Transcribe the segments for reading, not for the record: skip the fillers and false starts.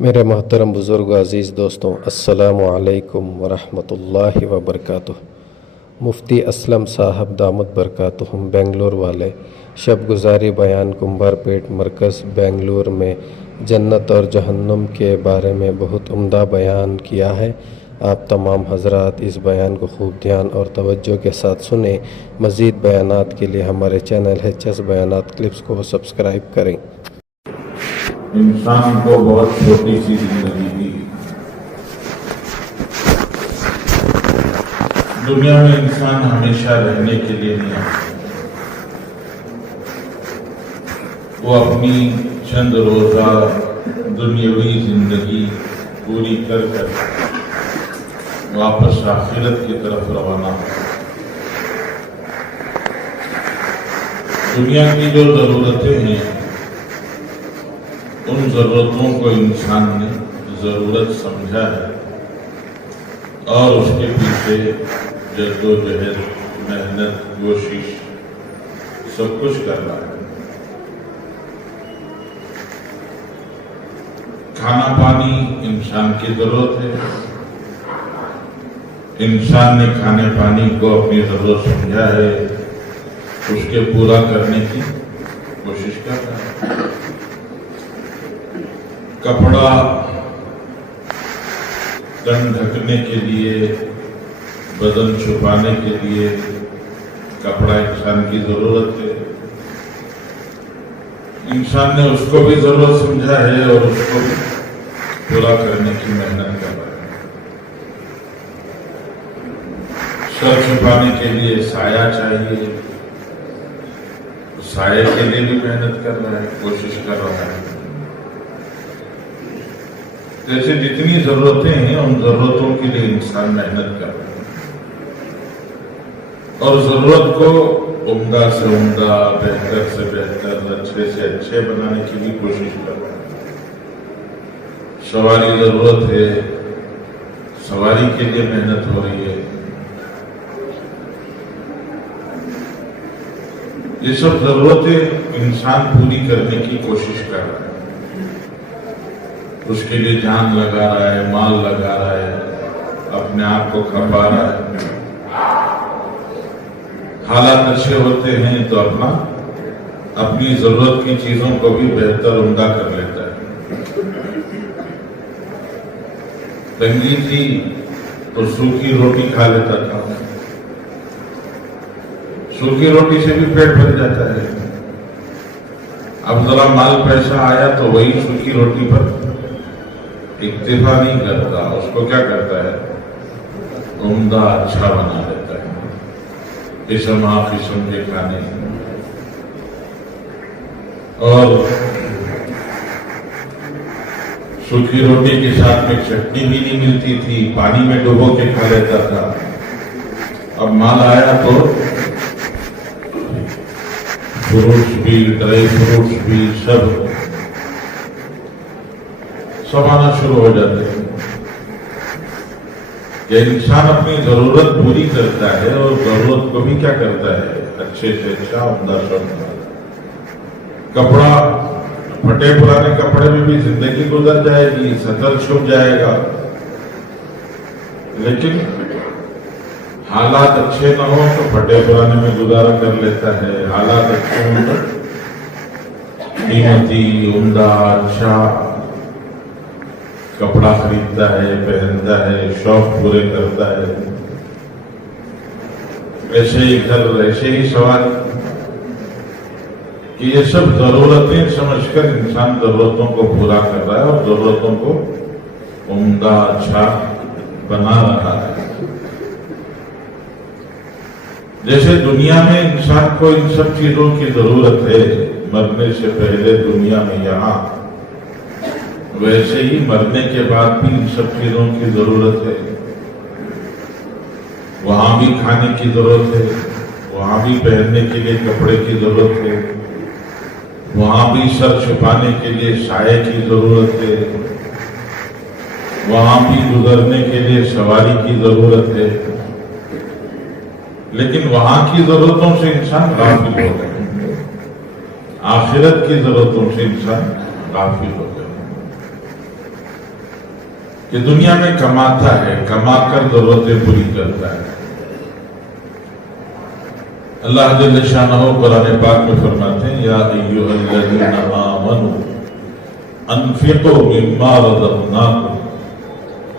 میرے محترم بزرگ عزیز دوستوں، السلام علیکم ورحمۃ اللہ وبرکاتہ۔ مفتی اسلم صاحب دامت برکاتہم بنگلور والے شب گزاری بیان کمبھار پیٹ مرکز بنگلور میں جنت اور جہنم کے بارے میں بہت عمدہ بیان کیا ہے۔ آپ تمام حضرات اس بیان کو خوب دھیان اور توجہ کے ساتھ سنیں۔ مزید بیانات کے لیے ہمارے چینل HS بیانات کلپس کو سبسکرائب کریں۔ انسان کو بہت چھوٹی سی زندگی دی۔ دنیا میں انسان ہمیشہ رہنے کے لیے نہیں آتا، وہ اپنی چند روزہ دنیاوی زندگی پوری کر کر واپس آخرت کی طرف روانہ ہوتا۔ دنیا کی جو ضرورتیں ہیں ان ضرورتوں کو انسان نے ضرورت سمجھا ہے اور اس کے پیچھے جد و جہد، محنت، کوشش سب کچھ کر رہا ہے۔ کھانا پانی انسان کی ضرورت ہے، انسان نے کھانے پانی کو اپنی ضرورت سمجھا ہے، اس کے پورا کرنے کی کوشش کر رہا ہے۔ کپڑا تن ڈھکنے کے لیے، بدن چھپانے کے لیے کپڑا انسان کی ضرورت ہے۔ انسان نے اس کو بھی ضرورت سمجھا ہے اور اس کو بھی پورا کرنے کی محنت کر رہا ہے۔ سر چھپانے کے لیے سایہ چاہیے، سایہ کے لیے بھی محنت کر رہا ہے، کوشش کر رہا ہے۔ جیسے جتنی ضرورتیں ہیں ان ضرورتوں کے لیے انسان محنت کر رہا ہے اور ضرورت کو عمدہ سے عمدہ، بہتر سے بہتر، اچھے سے اچھے بنانے کی بھی کوشش کر رہا ہے۔ سواری ضرورت ہے، سواری کے لیے محنت ہو رہی ہے۔ یہ سب ضرورتیں انسان پوری کرنے کی کوشش کر رہا ہے، اس کے لیے جان لگا رہا ہے، مال لگا رہا ہے، اپنے آپ کو کھپا رہا ہے۔ حالات اچھے ہوتے ہیں تو اپنی ضرورت کی چیزوں کو بھی بہتر عمدہ کر لیتا ہے۔ تنگی تھی تو سوکھی روٹی کھا لیتا تھا، سوکھی روٹی سے بھی پیٹ بھر جاتا ہے۔ اب ذرا مال پیسہ آیا تو وہی سوکھی روٹی پر اکتفا نہیں کرتا، اس کو کیا کرتا ہے؟ عمدہ اچھا بنا لیتا ہے، قسم قسم کے کھانے۔ اور سوکھی روٹی کے ساتھ میں چٹنی بھی نہیں ملتی تھی، پانی میں ڈبو کے کھا لیتا تھا۔ اب مال آیا تو فروٹس بھی، ڈرائی فروٹس بھی، سب آنا شروع ہو جاتے ہیں۔ کہ انسان اپنی ضرورت پوری کرتا ہے اور ضرورت کو بھی کیا کرتا ہے؟ اچھے سے اچھا، عمدہ سے عمدہ۔ کپڑا، پھٹے پرانے کپڑے میں بھی زندگی گزر جائے گی، سطر چھپ جائے گا، لیکن حالات اچھے نہ ہوں تو پھٹے پرانے میں گزارا کر لیتا ہے، حالات اچھے ہوں تو قیمتی، عمدہ، اچھا کپڑا خریدتا ہے، پہنتا ہے، شوق پورے کرتا ہے۔ ایسے ہی گھر، ایسے ہی سوال کہ یہ سب ضرورتیں سمجھ کر انسان ضرورتوں کو پورا کر رہا ہے اور ضرورتوں کو عمدہ اچھا بنا رہا ہے۔ جیسے دنیا میں انسان کو ان سب چیزوں کی ضرورت ہے مرنے سے پہلے دنیا میں یہاں، ویسے ہی مرنے کے بعد بھی ان سب چیزوں کی ضرورت ہے۔ وہاں بھی کھانے کی ضرورت ہے، وہاں بھی پہننے کے لیے کپڑے کی ضرورت ہے، وہاں بھی سر چھپانے کے لیے سائے کی ضرورت ہے، وہاں بھی گزرنے کے لیے سواری کی ضرورت ہے۔ لیکن وہاں کی ضرورتوں سے انسان غافل ہو گیا، آخرت کی ضرورتوں سے انسان غافل ہو گیا۔ کہ دنیا میں کماتا ہے، کما کر ضرورتیں پوری کرتا ہے۔ اللہ جل شانہ قرآن پاک میں فرماتے ہیں، یا ایھا الذین آمنوا انفقوا مما رزقناکم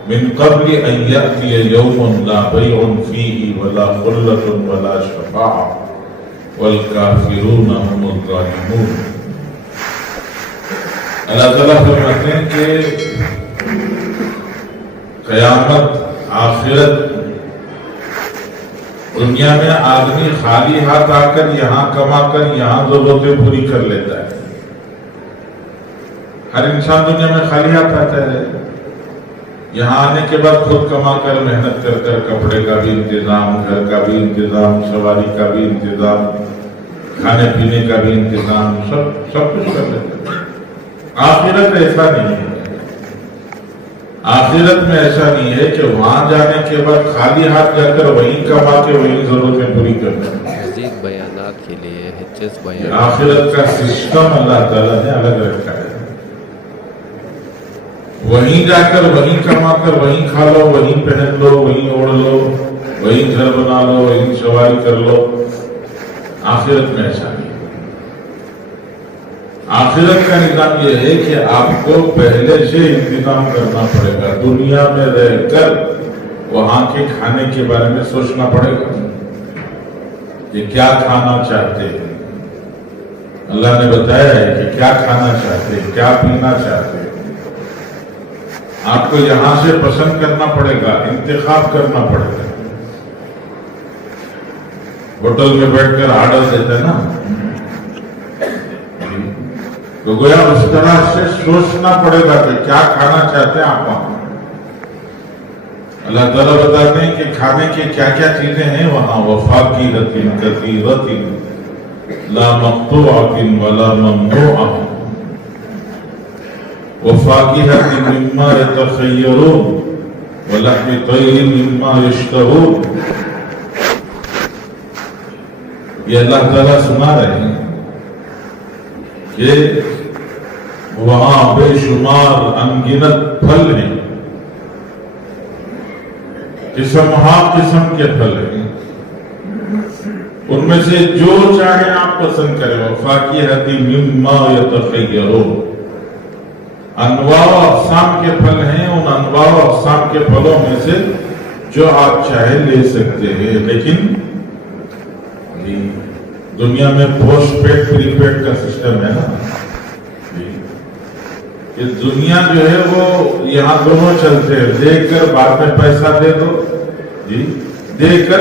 من قبل ان یأتی یوم لا بیع فیہ ولا خلۃ ولا شفاعۃ والکافرون هم الظالمون۔ اللہ تعالیٰ فرماتے ہیں کہ قیامت، آخرت، دنیا میں آدمی خالی ہاتھ آ کر یہاں کما کر یہاں ضرورتیں پوری کر لیتا ہے۔ ہر انسان دنیا میں خالی ہاتھ آتا ہے، یہاں آنے کے بعد خود کما کر محنت کر کر کپڑے کا بھی انتظام، گھر کا بھی انتظام، سواری کا بھی انتظام، کھانے پینے کا بھی انتظام، سب کچھ کر لیتا ہے۔ آخرت ایسا نہیں ہے، آخرت میں ایسا نہیں ہے کہ وہاں جانے کے بعد خالی ہاتھ جا کر وہیں کما کے وہیں ضرورتیں پوری کرنا۔ مزید بیانات کے لیے ہچس بیان آخرت کا سسٹم اللہ تعالیٰ نے الگ رکھا ہے، وہیں جا کر وہیں کما کر وہیں کھا لو، وہیں پہن لو، وہیں اوڑھ لو، وہیں گھر بنا لو، وہیں سواری کر لو۔ آخرت میں ایسا نہیں ہے۔ آخرت کا نظام یہ ہے کہ آپ کو پہلے سے انتظام کرنا پڑے گا، دنیا میں رہ کر وہاں کے کھانے کے بارے میں سوچنا پڑے گا کہ کیا کھانا چاہتے ہیں۔ اللہ نے بتایا ہے کہ کیا کھانا چاہتے ہیں، کیا پینا چاہتے ہیں۔ آپ کو یہاں سے پسند کرنا پڑے گا، انتخاب کرنا پڑے گا۔ ہوٹل میں بیٹھ کر آرڈر دیتے ہیں نا، تو گویا اس طرح سے سوچنا پڑے گا کہ کیا کھانا چاہتے ہیں آپ وہاں۔ اللہ تعالیٰ بتاتے ہیں کہ کھانے کی کیا کیا چیزیں ہیں وہاں، وفاکہۃ کثیرۃ لا مقطوعۃ ولا ممنوعۃ وفاکہۃ مما یتخیرون ولحم طیر مما یشتہون۔ یہ اللہ تعالیٰ سنا رہے ہیں کہ وہاں بے شمار انگنت پھل ہیں، قسم ہر قسم کے پھل ہیں، ان میں سے جو چاہیں آپ پسند کریں۔ وفاکہۃ مما یتخیرون، انواع و اقسام کے پھل ہیں، ان انواع و اقسام کے پھلوں میں سے جو آپ چاہیں لے سکتے ہیں۔ لیکن دنیا میں پوسٹ پیڈ پری پیڈ کا سسٹم ہے نا، کہ دنیا جو ہے وہ یہاں دونوں چلتے ہیں، دے کر بعد میں پیسہ دے دو، جی دے کر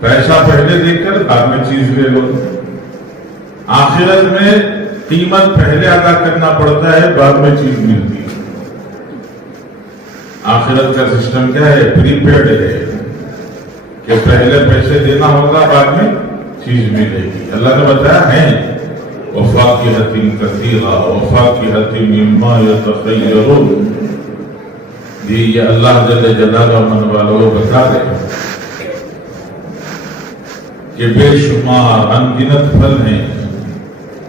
پیسہ پہلے دے کر بعد میں چیز لے لو۔ آخرت میں قیمت پہلے ادا کرنا پڑتا ہے، بعد میں چیز ملتی ہے۔ آخرت کا سسٹم کیا ہے؟ پری پیڈ ہے، کہ پہلے پیسے دینا ہوگا، بعد میں چیز ملے گی۔ اللہ نے بتایا ہے وفاکہۃ کثیرہ وفاکہۃ مما یتخیرون۔ یہ اللہ جل جلالہ من والوں بتا رہے ہیں کہ بے شمار انگنت پھل ہیں،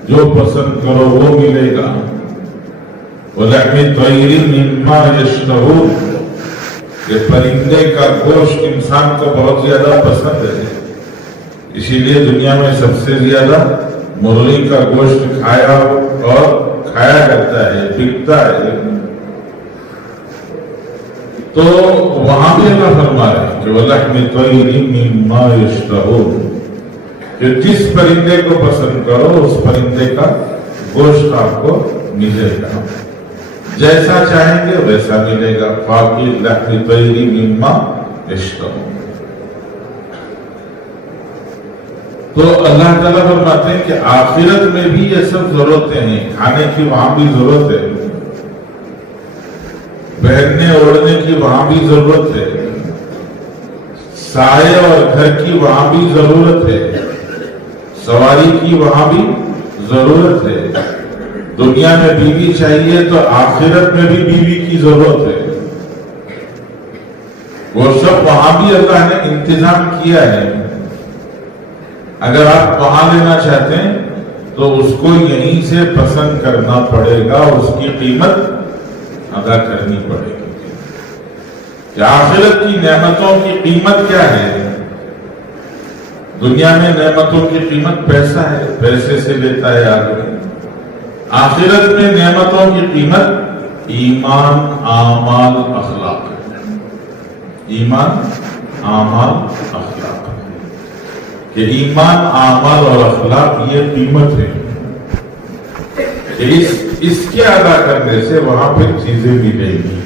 جو پسند کرو وہ ملے گا۔ وَلَحْمِ طَيْرٍ مِّمَّا يَشْتَهُونَ، کہ پرندے کا گوشت انسان کو بہت زیادہ پسند ہے، اسی لیے دنیا میں سب سے زیادہ مرغی کا گوشت کھایا اور کھایا جاتا ہے، بکتا ہے۔ تو وہاں بھی اللہ فرما رہے ہیں کہ وَلَحْمِ طَيْرٍ مِّمَّا يَشْتَهُونَ، کہ جس پرندے کو پسند کرو اس پرندے کا گوشت آپ کو ملے گا، جیسا چاہیں گے ویسا ملے گا۔ فَاكُلُوا لَحْمَ طَيْرٍ مِّمَّا يَشْتَهُونَ۔ تو اللہ تعالیٰ فرماتے ہیں کہ آخرت میں بھی یہ سب ضرورتیں ہیں، کھانے کی وہاں بھی ضرورت ہے، پہننے اوڑھنے کی وہاں بھی ضرورت ہے، سائے اور گھر کی وہاں بھی ضرورت ہے، سواری کی وہاں بھی ضرورت ہے۔ دنیا میں بیوی چاہیے تو آخرت میں بھی بیوی کی ضرورت ہے، وہ سب وہاں بھی اللہ نے انتظام کیا ہے۔ اگر آپ وہاں لینا چاہتے ہیں تو اس کو یہیں سے پسند کرنا پڑے گا، اس کی قیمت ادا کرنی پڑے گی۔ کہ آخرت کی نعمتوں کی قیمت کیا ہے؟ دنیا میں نعمتوں کی قیمت پیسہ ہے، پیسے سے لیتا ہے آدمی. آخرت میں نعمتوں کی قیمت ایمان، اعمال، اخلاق ہے. ایمان، اعمال، اخلاق ہے. کہ ایمان، اعمال اور اخلاق یہ قیمت ہے کہ اس کے ادا کرنے سے وہاں پہ چیزیں ملیں گی.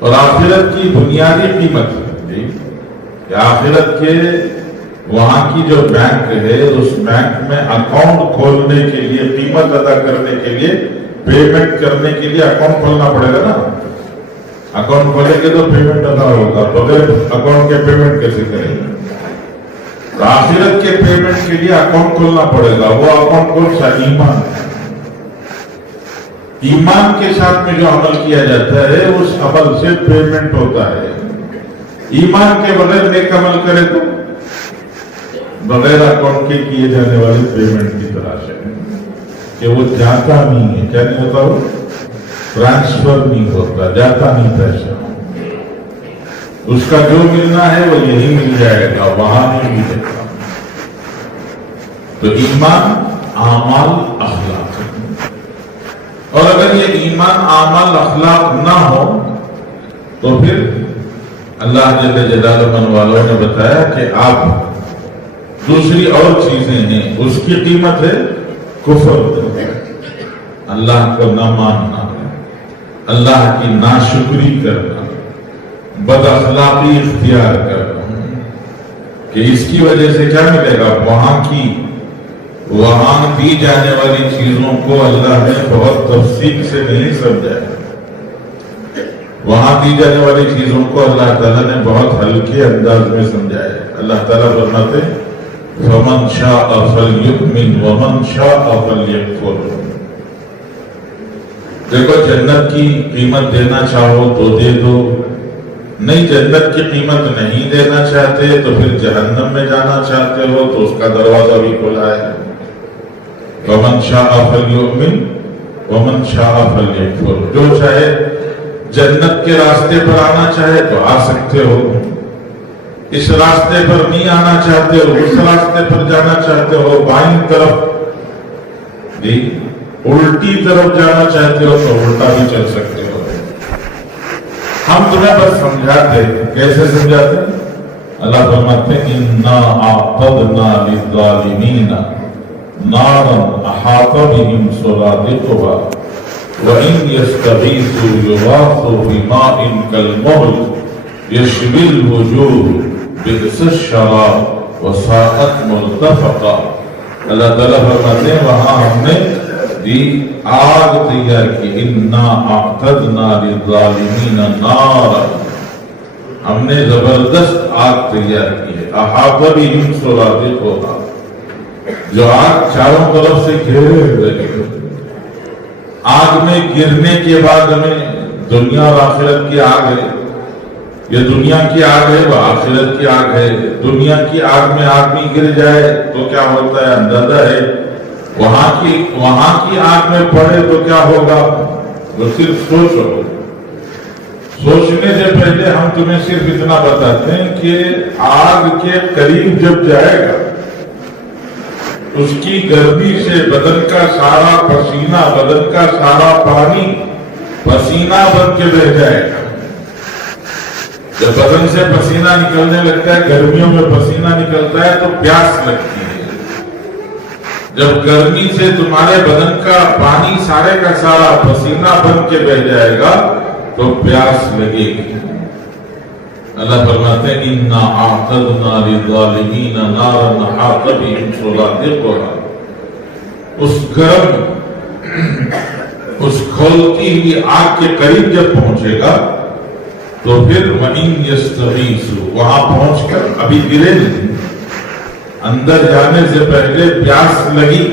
اور آخرت کی بنیادی قیمت ہے کہ آخرت کے وہاں کی جو بینک ہے اس بینک میں اکاؤنٹ کھولنے کے لیے، قیمت ادا کرنے کے لیے، پیمنٹ کرنے کے لیے اکاؤنٹ کھولنا پڑے گا نا. اکاؤنٹ کھولیں گے تو پیمنٹ ادا ہوگا، بغیر اکاؤنٹ کے پیمنٹ کیسے کریں گے؟ تو آخرت کے پیمنٹ کے لیے اکاؤنٹ کھولنا پڑے گا. وہ اکاؤنٹ کون سا؟ ایمان. ایمان کے ساتھ میں جو عمل کیا جاتا ہے اس عمل سے پیمنٹ ہوتا ہے. ایمان کے بغیر نیک عمل کرے تو بغیر اکاؤنٹ کے کیے جانے والے پیمنٹ کی تلاش ہے کہ وہ جاتا نہیں ہے. کیا نہیں ہوتا؟ وہ ٹرانسفر نہیں ہوتا، جاتا نہیں پیسہ. اس کا جو ملنا ہے وہ یہی مل جائے گا، وہاں نہیں ملے گا. تو ایمان، اعمال، اخلاق. اور اگر یہ ایمان، اعمال، اخلاق نہ ہو تو پھر اللہ جل جلالہ من والوں نے بتایا کہ آپ دوسری اور چیزیں ہیں، اس کی قیمت ہے کفر، اللہ کو نہ ماننا، اللہ کی ناشکری کرنا، بد اخلاقی اختیار کرنا. کہ اس کی وجہ سے کیا ملے گا؟ وہاں دی جانے والی چیزوں کو اللہ نے بہت تفصیل سے نہیں سمجھایا. وہاں دی جانے والی چیزوں کو اللہ تعالیٰ نے بہت ہلکے انداز میں سمجھایا. اللہ تعالیٰ فرماتے ہیں فَمَنْ شَاءَ فَلْيُؤْمِنْ وَمَنْ شَاءَ فَلْيَكْفُرْ. دیکھو، جنت کی قیمت دینا چاہو تو دے دو، نہیں جنت کی قیمت نہیں دینا چاہتے تو پھر جہنم میں جانا چاہتے ہو تو اس کا دروازہ بھی کھلا ہے. وَمَنْ شَاءَ فَلْيُؤْمِنْ وَمَنْ شَاءَ فَلْيَكْفُرْ. جو چاہے جنت کے راستے پر آنا چاہے تو آ سکتے ہو، اس راستے پر نہیں آنا چاہتے ہو، اس راستے پر جانا چاہتے ہو، بائیں طرف جی الٹی طرف جانا چاہتے ہو تو الٹا بھی چل سکتے ہو. ہم تمہیں بس سمجھاتے. کیسے سمجھاتے؟ اللہ فرماتے ہیں اِنَّا أَعْتَدْنَا لِلظَّالِمِينَ نَارًا أَحَاطَ بِهِمْ سُرَادِقُهَا وَإِنْ يَسْتَغِيثُوا يُغَاثُوا بِمَاءٍ كَالْمُهْلِ يَشْوِي الْوُجُوهَ بِئْسَ الشَّرَابُ وَسَاءَتْ مُرْتَفَقًا. اللہ تعالیٰ فرماتے ہیں وہاں ہم نے آگ تیار کی. اِنَّا أَعْتَدْنَا لِلظَّالِمِينَ نَارًا. ہم نے زبردست آگ تیار کی ہے. أَحَاطَ بِهِمْ سُرَادِقُهَا. جو آگ چاروں طرف سے گھیرے ہوئے. آگ میں گرنے کے بعد ہمیں دنیا اور آخرت کی آگ ہے. یہ دنیا کی آگ ہے، وہ آخرت کی آگ ہے. دنیا کی آگ میں آدمی گر جائے تو کیا ہوتا ہے اندازہ ہے. وہاں کی آگ میں پڑے تو کیا ہوگا وہ صرف سوچو. سوچنے سے پہلے ہم تمہیں صرف اتنا بتاتے ہیں کہ آگ کے قریب جب جائے گا اس کی گرمی سے بدن کا سارا پسینہ، بدن کا سارا پانی پسینہ بن کے بہ جائے گا. جب بدن سے پسینہ نکلنے لگتا ہے، گرمیوں میں پسینہ نکلتا ہے تو پیاس لگتی ہے. جب گرمی سے تمہارے بدن کا پانی سارے کا سارا پسینہ بن کے بہ جائے گا تو پیاس لگے گی. اللہ فرماتے ہیں اِنَّا أَعْتَدْنَا لِلظَّالِمِينَ نَارًا أَحَاطَ بِهِمْ سُرَادِقُهَا. اس گرم، اس کھولتی ہوئی آگ کے قریب جب پہنچے گا تو پھر وَإِنْ يَسْتَغِيثُوا. وہاں پہنچ کر ابھی گرے نہیں، اندر جانے سے پہلے پیاس لگی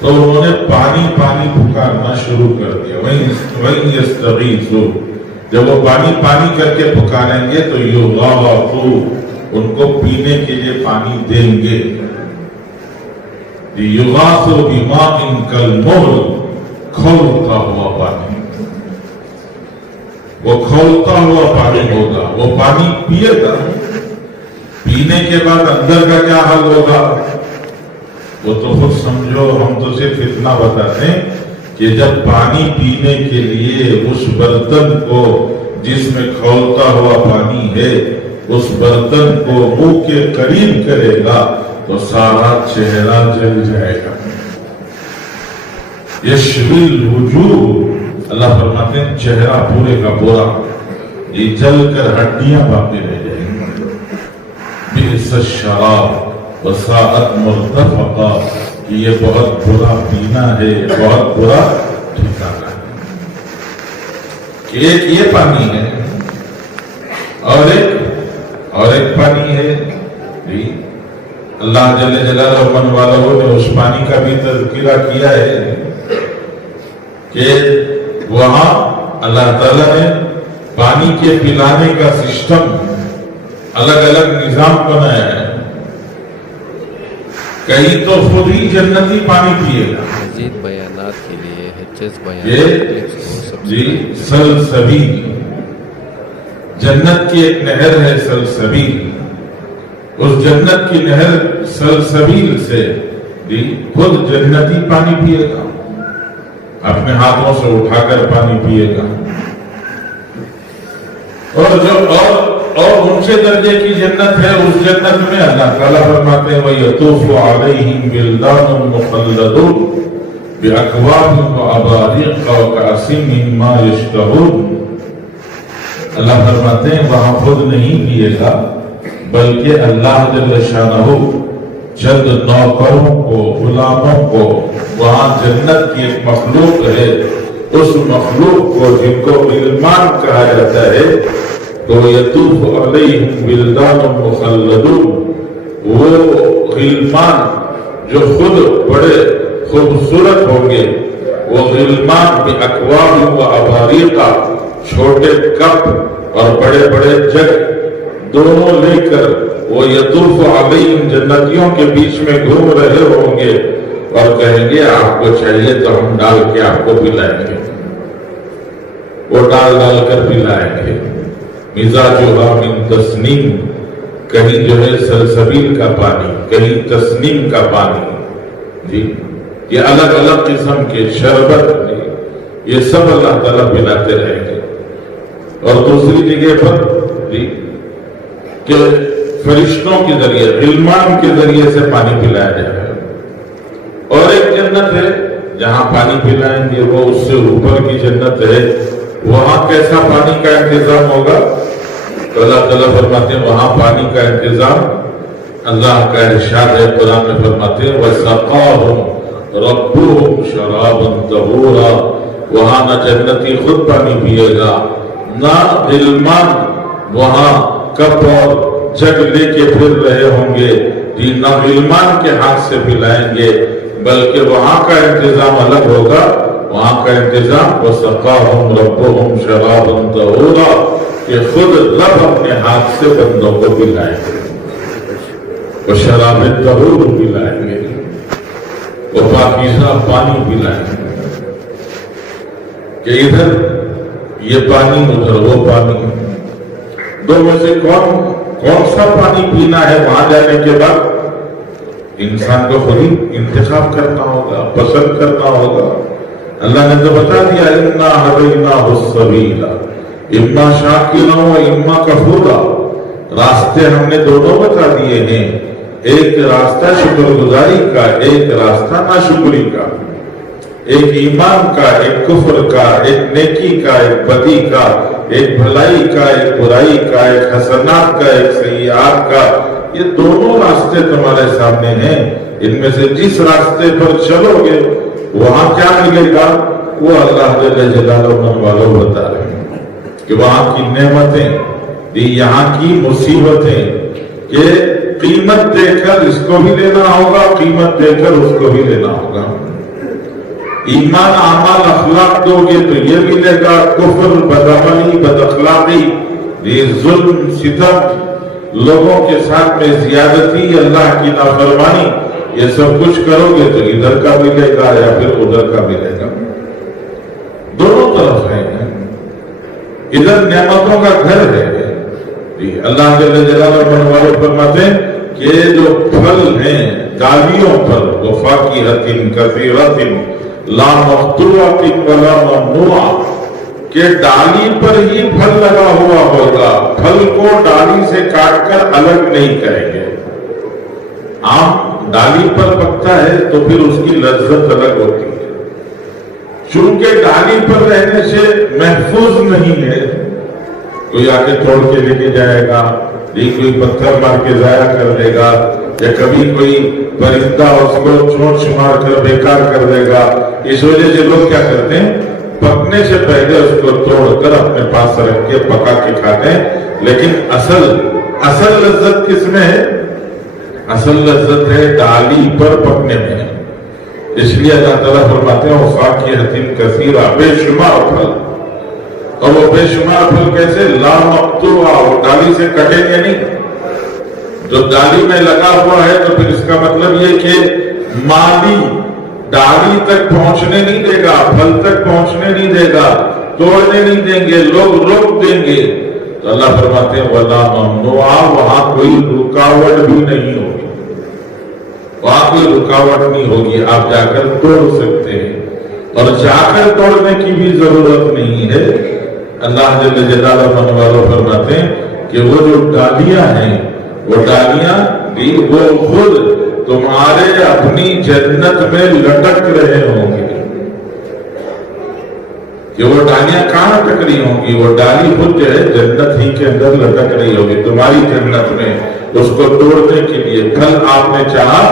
تو انہوں نے پانی پانی پکارنا شروع کر دیا. وَإِنْ يَسْتَغِيثُوا. جب وہ پانی پانی کر کے پکاریں گے تو یغاثوا، ان کو پینے کے لیے پانی دیں گے. یغاثوا بِمَاءٍ كَالْمُهْلِ. کھولتا ہوا پانی. वो खौलता हुआ पानी होगा, वो पानी पिएगा, पीने के बाद अंदर का क्या हाल होगा वो तो खुद समझो। हम तो सिर्फ इतना बताते हैं कि जब पानी पीने के लिए उस बर्तन को जिसमें खौलता हुआ पानी है उस बर्तन को मुंह के करीब करेगा तो सारा चेहरा जल जाएगा। यशविल वजूह, अल्लाह फरमाते हैं चेहरा पूरे का पूरा ये जल कर हड्डियां बाकी रह जाएंगी। बिस शराब वसाअत मुर्तफका, कि ये बहुत बुरा पीना है, बहुत बुरा ठिकाना है। कि एक ये पानी है और एक पानी है जी। अल्लाह जल्ले जलालहु मन वालों ने उस पानी का भी तज़किरा किया है कि वहां अल्लाह ताला ने पानी के पिलाने का सिस्टम अलग अलग निजाम बनाया है। कहीं तो खुद ही जन्नती पानी पिएगा। मज़ीद बयानात के लिए HS ये बयान जी सलसबील, जन्नत की एक नहर है सलसबील, उस जन्नत की नहर सलसबील से जी खुद जन्नती पानी पिएगा, अपने हाथों से उठाकर पानी पिएगा। और ऊंचे दर्जे की जन्नत है। उस जन्नत में अल्लाह ताला फरमाते हैं वयतूफु अलैहिम बिल्दानुन मुखल्लदून बिअकवाबिन व अबारिक व कासिम मिम्मा यश्तहून। अल्लाह फरमाते हैं वहां खुद नहीं पिएगा बल्कि अल्लाह जल्ल शानहू चंद नौकरों को, गुलामों को, वहां जन्नत की एक मखलूक है, उस मखलूक को जिनको इल्मान कहा जाता है तो यतूफ अलैहिम बिल्दानुन मुखल्लदून, वो गिलमान जो खुद बड़े खूबसूरत होंगे, वो गिलमान भी अकवाब व अबारीका, छोटे कप और बड़े बड़े जग दोनों लेकर वो यतूफ अलैहिम जन्नतियों के बीच में घूम रहे होंगे और कहेंगे आपको चाहिए तो हम डाल के आपको पिलाएंगे। वो डाल डाल कर पिलाएंगे। मिजाजुहा मिन तस्नीम, कहीं जो है सलसबील का पानी, कहीं तस्नीम का पानी जी। ये अलग अलग किस्म के शरबत ये सब अल्लाह ताला पिलाते रहेंगे। और दूसरी जगह पर जी कि फरिश्तों के जरिए, इल्मान के जरिए से पानी पिलाया जाएगा। और एक जन्नत है जहां पानी पिलाएंगे वो उससे ऊपर की जन्नत है, वहां कैसा पानी का इंतजाम होगा तो अल्लाह ताला फरमाते हैं वहां पानी का इंतजाम, अल्लाह का इरशाद है कुरान में फरमाते हैं वसक़ाहुम रब्बुहुम शराबन तहूरा, वहां ना जन्नती खुद पानी पिएगा ना गिलमान वहां कप और जग लेके फिर रहे होंगे जी, ना गिलमान के हाथ से पिलाएंगे बल्कि वहां का इंतजाम अलग होगा। वहां का इंतजाम वसक़ाहुम रब्बुहुम शराबन तहूरा, कि खुद रब अपने हाथ से बंदों को पिलाएंगे, वो शराब तहूर पिलाएंगे, वो पाकीज़ा पानी पिलाएंगे। कि इधर ये पानी उधर वो पानी, दो में से कौन सा पानी पीना है वहां जाने के बाद इंसान को खुद ही इंतखाब करना होगा, पसंद करना होगा। अल्लाह ने तो बता दिया इन्ना हदैनाहु सबीला इम्मा शाकिरा व इम्मा कफूरा, रास्ते हमने दोनों बता दिए हैं, एक रास्ता शुक्रगुजारी का, एक रास्ता नाशुक्री का, एक ईमान का, एक कुफ्र का, एक नेकी का, एक बदी का, एक भलाई का, एक बुराई का, एक हसनात का, एक सय्यात का। ये दोनों रास्ते तुम्हारे सामने हैं, इनमें से जिस रास्ते पर चलोगे वहां क्या मिलेगा वो अल्लाह जल्ल जलालहु वालों बता रहे हैं कि वहां की नेमतें, यहाँ की मुसीबतें, कि कीमत देकर इसको भी लेना होगा, कीमत देकर उसको भी लेना होगा। ईमान आमाल अखलाक दोगे तो ये मिलेगा, कुफ्र बदअमली बदअखलाकी, ये जुल्म सितम, लोगों के साथ में जियादती, अल्लाह की नाफरमानी, ये सब कुछ करोगे तो इधर का मिलेगा या फिर उधर का मिलेगा। दोनों तरफ है। इधर नेमतों का घर है। अल्लाह जल्ल जलालुहु फरमाते हैं कि जो फल हैं डालियों पर, वो फाकिहतिन कसीरतिन ला मक़तूअतिन वला ममनूआ, के डाली पर ही फल लगा हुआ होगा, फल को डाली से काटकर अलग नहीं करेंगे। आम डाली पर पकता है तो फिर उसकी लज्जत अलग होती है, चूंकि डाली पर रहने से महफूज नहीं है, कोई आके तोड़ के लेके जाएगा, ये कोई पत्थर मार के जाया कर देगा, या कभी कोई परिंदा उसको चोंच मार कर बेकार कर देगा। इस वजह से लोग क्या करते हैं, पकने से पहले उसको तोड़कर अपने पास रख के पका के खाते हैं। लेकिन असल लज्जत किसमें है? असल लज्जत है डाली पर पकने में। इसलिए अल्लाह ताला फरमाते हैं फाकिहतिन कसीरा, बेशुमार फल। और वो बेशुमार फल कैसे? ला मक़तूआ, वो डाली से कटेंगे नहीं। जो डाली में लगा हुआ है तो फिर इसका मतलब ये कि माली डाली तक पहुंचने नहीं देगा, फल तक पहुंचने नहीं देगा, तोड़ने नहीं देंगे, लोग रोक देंगे। तो अल्लाह फरमाते हैं वला ममनूआ, वहां कोई रुकावट भी नहीं होगी, वहां कोई रुकावट नहीं होगी, आप जाकर तोड़ सकते हैं। और जाकर तोड़ने की भी जरूरत नहीं है। अल्लाह जल्ल जलालुहु फरमाते हैं कि वो जो डालियां हैं, वो डालियां भी वो खुद तुम्हारे अपनी जन्नत में लटक रहे होंगे। कि वो डालियां कहां लटक रही होंगी? वो डाली खुद जो है जन्नत ही के अंदर लटक रही होगी, तुम्हारी जन्नत में। उसको तोड़ने के लिए फल आपने चाहा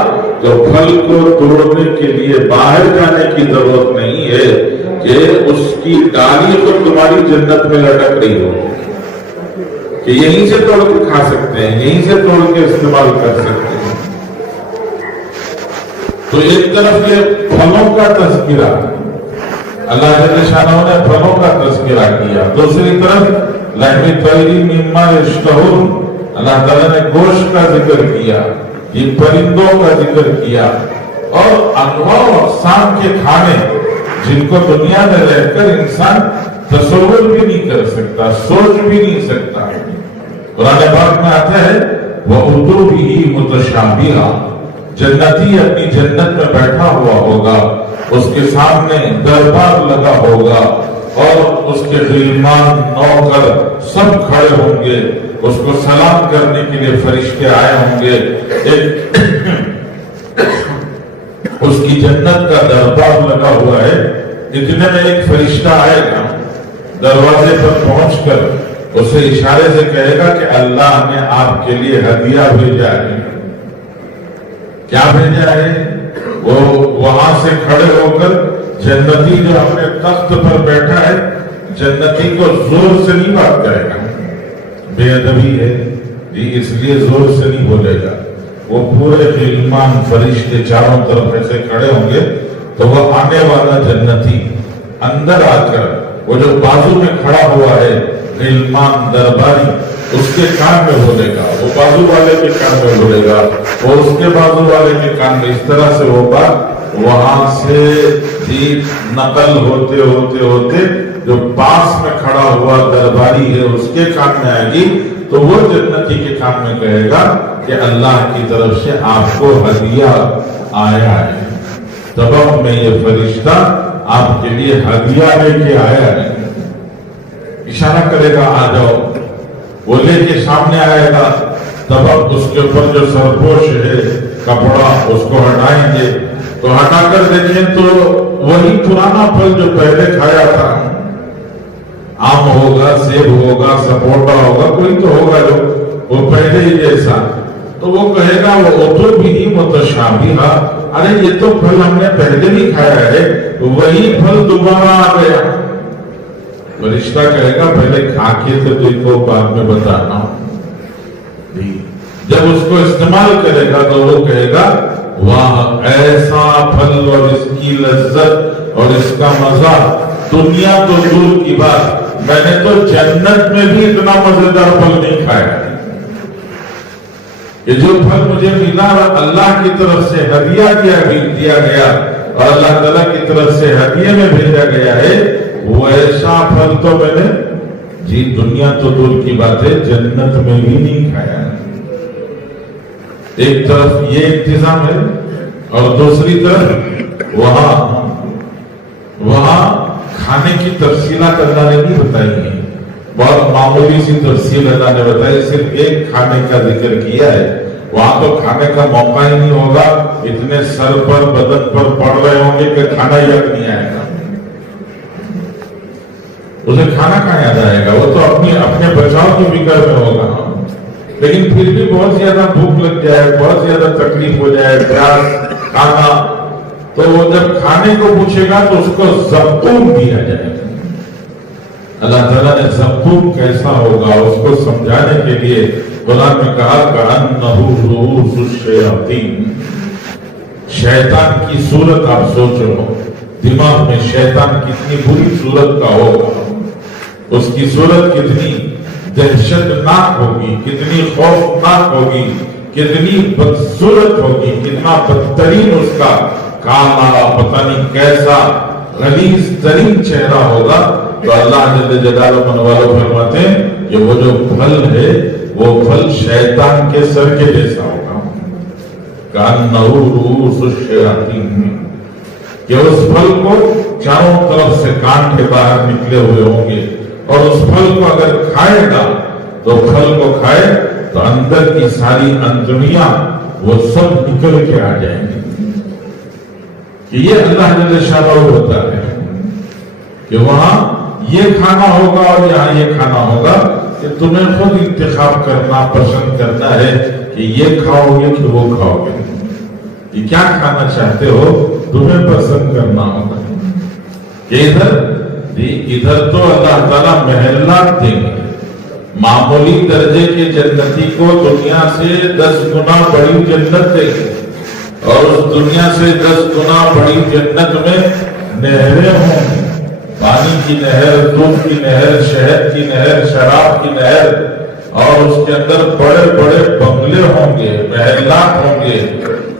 तो फल को तोड़ने के लिए बाहर जाने की जरूरत नहीं है, कि उसकी डाली को तुम्हारी जन्नत में लटक रही हो, कि यहीं से तोड़ के खा सकते हैं, यहीं से तोड़ के इस्तेमाल कर सकते हैं। तो एक तरफ ये फलों का तज़किरा, अल्लाह जल्ल शानहू ने फलों का तज़किरा किया, दूसरी तरफ लहमी तैरी मिम्मा यश्तहून, अल्लाह ताला ने गोश्त का जिक्र किया, ये परिंदों का जिक्र किया, और अनवा अक़साम के खाने जिनको दुनिया में रहकर इंसान तसव्वुर भी नहीं कर सकता, सोच भी नहीं सकता। कुरान पाक में आता है वउतू बिही मुतशाबिहा, जन्नती अपनी जन्नत में बैठा हुआ होगा, उसके सामने दरबार लगा होगा और उसके गिलमान नौकर सब खड़े होंगे, उसको सलाम करने के लिए फरिश्ते आए होंगे। उसकी जन्नत का दरबार लगा हुआ है, इतने में एक फरिश्ता आएगा, दरवाजे पर पहुंचकर उसे इशारे से कहेगा कि अल्लाह ने आपके लिए हदिया भेजा है। क्या भेजा है? वो वहां से खड़े होकर जन्नती जो अपने तख्त पर बैठा है, जन्नती को जोर से नहीं बात करेगा, बेअदबी है जी, इसलिए जोर से नहीं बोलेगा। वो पूरे गिलमान फरिश्ते चारों तरफ ऐसे खड़े होंगे, तो वो आने वाला जन्नती अंदर आकर वो जो बाजू में खड़ा हुआ है गिलमान दरबारी, उसके कान में बोलेगा, वो बाजू वाले के कान में बोलेगा, वो उसके बाजू वाले के कान में, इस तरह से वो बात वहां से जी नकल होते होते होते जो पास में खड़ा हुआ दरबारी है उसके कान में आएगी, तो वो जन्नती के कान में कहेगा कि अल्लाह की तरफ से आपको हदिया आया है, तब में ये फरिश्ता आपके लिए हदिया लेके आया है। इशारा करेगा आ जाओ, वो लेके सामने आएगा, तब उसके ऊपर जो सरपोश है कपड़ा उसको हटाएंगे, तो हटाकर देखें तो वही पुराना फल जो पहले खाया था, आम होगा, सेब होगा, सपोटा होगा, कोई तो होगा जो वो पहले ही जैसा, तो वो कहेगा वो उतु भी मुतशाबिहा, अरे ये तो फल हमने पहले भी खाया है, वही फल दोबारा आ गया। फरिश्ता कहेगा पहले खा के तो तुझको बाद में बताना। जब उसको इस्तेमाल करेगा तो वो कहेगा वाह, ऐसा फल और इसकी लज्जत और इसका मजा, दुनिया तो दूर की बात, मैंने तो जन्नत में भी इतना मजेदार फल नहीं खाया। ये जो फल मुझे मिला अल्लाह की तरफ से हदिया दिया गया और अल्लाह ताला की तरफ से हदिये में भेजा गया है, वो ऐसा फल तो मैंने जी दुनिया तो दूर की बात है, जन्नत में भी नहीं खाया। एक तरफ ये इंतजाम है और दूसरी तरफ वहां खाने की तफसीलात अल्लाह ने नहीं बताई है, बहुत मामूली सी तफसील अल्लाह ने बताई, सिर्फ एक खाने का जिक्र किया है। वहां तो खाने का मौका ही नहीं होगा, इतने सर पर बदन पर पड़ रहे होंगे कि खाना याद नहीं आएगा। उसे खाना कहाँ याद आएगा, वो तो अपने बचाव की फिक्र में होगा। लेकिन फिर भी बहुत ज्यादा भूख लग जाए, बहुत ज्यादा तकलीफ हो जाए, प्यास खाना, तो वो जब खाने को पूछेगा तो उसको ज़क़ूम दिया जाएगा। अल्लाह ताला ने ज़क़ूम कैसा होगा उसको समझाने के लिए कुरान में कहा कअन्नहु रुऊसुश शयातीन। शैतान की सूरत आप सोचो, दिमाग में शैतान कितनी बुरी सूरत का होगा, उसकी सूरत कितनी दहशतनाक होगी, कितनी खौफनाक होगी, कितनी बदसूरत होगी, कितना बदतरीन उसका काला पता नहीं कैसा गलीज तरीन चेहरा होगा। तो अल्लाह जल्ल जलालुहु मनवालो फरमाते हैं कि वो जो फल है वो फल शैतान के सर के जैसा होगा, कअन्नहु रुऊसुश शयातीन, कि उस फल को चारों तरफ से कांटे बाहर निकले हुए होंगे, और उस फल को अगर खाएगा तो फल को खाए तो अंदर की सारी अंतड़ियां वो सब निकल के आ जाएंगी। कि ये अल्लाह जल्ल शानहू होता है कि वहां ये खाना होगा और यहाँ ये खाना होगा, कि तुम्हें खुद इंतखाब करना पसंद करना है कि ये खाओगे कि वो खाओगे, कि क्या खाना चाहते हो तुम्हें पसंद करना होगा। कि इधर तो अल्लाह ताला महल्लात देंगे, मामूली दर्जे के जन्नती को दुनिया से 10 गुना बड़ी जन्नत देंगे, और उस दुनिया से 10 गुना बड़ी जन्नत में नहरें होंगी, पानी की नहर, दूध की नहर, शहद की नहर, शराब की नहर, और उसके अंदर बड़े बड़े बंगले होंगे, महल्लात होंगे।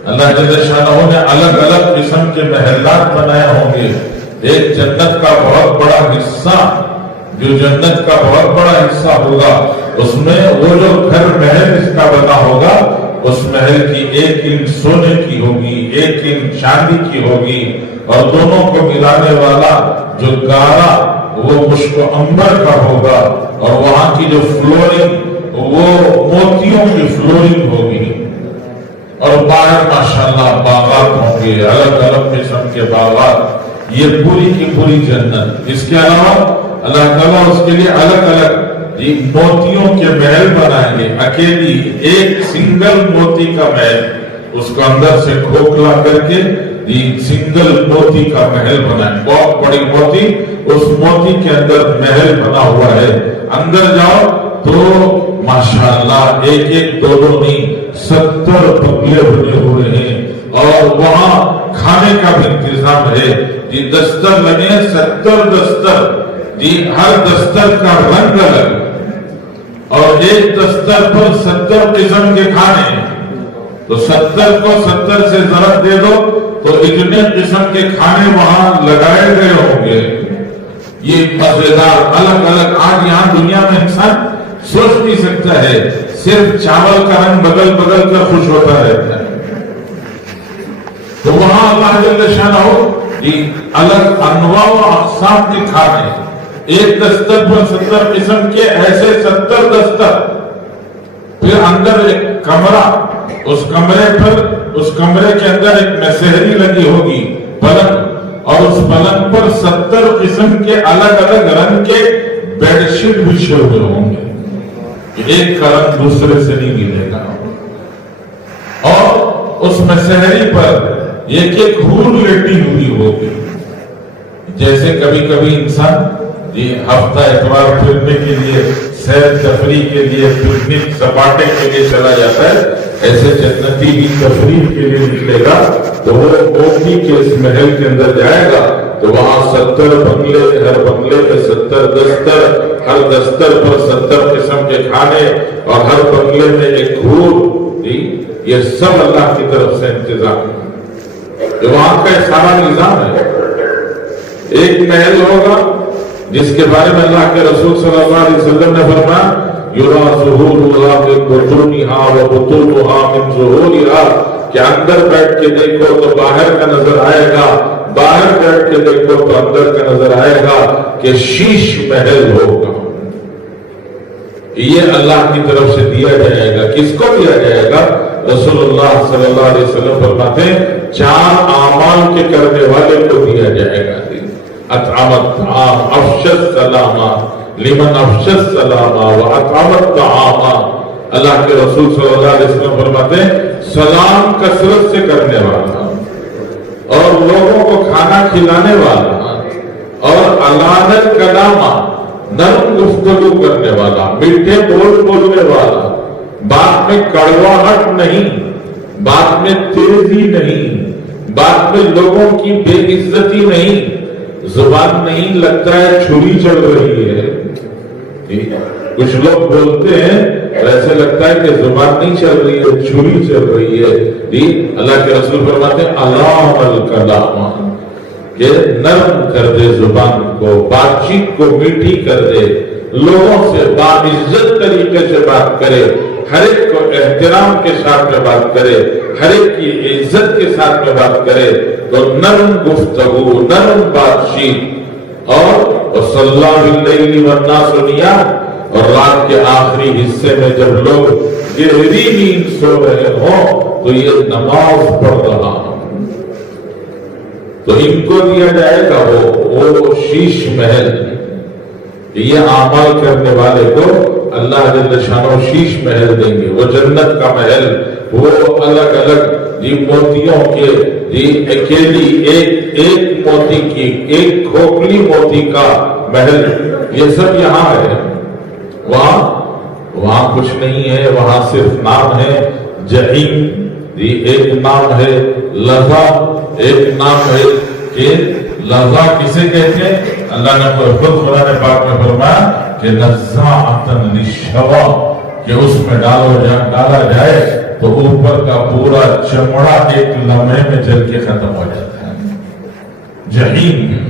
अल्लाह जल्ल शानहू ने अलग अलग किस्म के महल्लात बनाए होंगे। एक जन्नत का बहुत बड़ा हिस्सा, जो जन्नत का बहुत बड़ा हिस्सा होगा, उसमें वो जो घर महल इसका बना होगा, उस महल की 1 इंच सोने की होगी, 1 इंच चांदी की होगी, और दोनों को मिलाने वाला जो गारा वो मुश्क अंबर का होगा, और वहां की जो फ्लोरिंग वो मोतियों की फ्लोरिंग होगी, और बाहर माशाल्लाह बागात होंगे, अलग अलग किस्म के बागात। ये पूरी की पूरी जन्नत। इसके अलावा अल्लाह ताला उसके लिए अलग अलग मोतियों के महल बनाएंगे, अकेली एक सिंगल मोती का महल, उसको अंदर से खोखला करके सिंगल मोती का महल बनाए, बहुत बड़ी मोती, उस मोती के अंदर महल बना हुआ है। अंदर जाओ तो माशाल्लाह एक एक दो नहीं 70 बंगले बने हुए हैं, और वहां खाने का भी इंतजाम है जी। दस्तर लगे 70 दस्तर जी, हर दस्तर का रंग अलग, और एक दस्तर पर 70 किस्म के खाने। तो 70 को 70 से जरब दे दो तो इतने किस्म के खाने वहां लगाए गए होंगे। ये मजेदार अलग अलग, आज यहाँ दुनिया में इंसान सोच नहीं सकता है, सिर्फ चावल का रंग बदल बदल कर खुश होता रहता है। तो वहां अल्लाह जल्ल शानहू अलग अनवा व अक़साम के खाने, एक दस्तर पर 70 किस्म के, ऐसे 70 दस्तर। फिर अंदर एक कमरा, उस कमरे के अंदर एक नसेहरी लगी होगी, पलंग, और उस पलंग पर 70 किस्म के अलग अलग रंग के बेडशीट बिछे हुए होंगे, एक का रंग दूसरे से नहीं मिलेगा। और उस नसेहरी पर एक एक हूर लेटी हुई होगी। जैसे कभी कभी इंसान हफ्ता इतवार फिरने के लिए, सैर तफरी के लिए, पिकनिक सपाटे के लिए चला जाता है, ऐसे जन्नती की तफरीह के लिए निकलेगा तो वो मोती के इस महल के अंदर जाएगा तो वहां 70 बंगले, हर बंगले पे 70 दस्तर, हर दस्तर पर 70 किस्म के खाने, और हर बंगले में एक हूर। ये सब अल्लाह की तरफ से इंतजाम है, वहां का सारा निजाम है। एक महल होगा جس کے بارے میں اللہ کے رسول صلی اللہ علیہ وسلم نے فرمایا یرا ظہورھا من بطونھا وبطونھا من ظہورھا، کہ اندر بیٹھ کے دیکھو تو باہر کا نظر آئے گا، باہر بیٹھ کے دیکھو تو اندر کا نظر آئے گا کہ شیش محل ہوگا۔ یہ اللہ کی طرف سے دیا جائے گا۔ کس کو دیا جائے گا؟ رسول اللہ صلی اللہ علیہ وسلم فرماتے ہیں 4 اعمال کے کرنے والے کو دیا جائے گا۔ اطعم الطعام افشى السلام لمن افشى السلام واطعم الطعام، اللہ کے رسول صلی اللہ علیہ وسلم فرماتے ہیں سلام کثرت سے کرنے والا اور لوگوں کو کھانا کھلانے والا اور علان الکلام، نرم گفتگو کرنے والا، میٹھے بول بولنے والا، بات میں کڑواہٹ نہیں، بات میں تیزی نہیں، بات میں لوگوں کی بے عزتی نہیں، زبان نہیں لگتا ہے چھری چل رہی ہے۔ کچھ لوگ بولتے ہیں ایسے لگتا ہے کہ زبان نہیں چل رہی ہے، چھری چل رہی ہے۔ اللہ کے رسول فرماتے ہیں علام الکلام، کہ نرم کر دے زبان کو، بات چیت کو میٹھی کر دے، لوگوں سے باعزت طریقے سے بات کرے، ہر ایک کو احترام کے ساتھ میں بات کرے، ہر ایک کی عزت کے ساتھ میں بات کرے، تو نرم گفتگو، نرم بات چیت، اور وصلی باللیل والناس نیام، اور رات کے آخری حصے میں جب لوگ گہری نیند سو رہے ہوں تو یہ نماز پڑھ رہا ہوں، تو ان کو دیا جائے گا وہ شیش محل۔ یہ اعمال کرنے والے کو اللہ جل شانہ شیش محل دیں گے، وہ جنت کا محل، وہ الگ الگ موتیوں کے اکیلی ایک موتی کی، ایک کھوکھلی موتی کا محل، یہ سب یہاں ہے۔ وہاں کچھ نہیں ہے، وہاں صرف نام ہے جہنم، ایک نام ہے لظا، ایک نام ہے کہ لظا کسے کہتے ہیں؟ اللہ نے خود قرآن پاک میں فرمایا کہ نزاعۃ للشوا، کہ اس میں ڈالا جائے تو اوپر کا پورا چمڑا ایک لمحے میں جل کے ختم ہو جاتا ہے۔ جہنم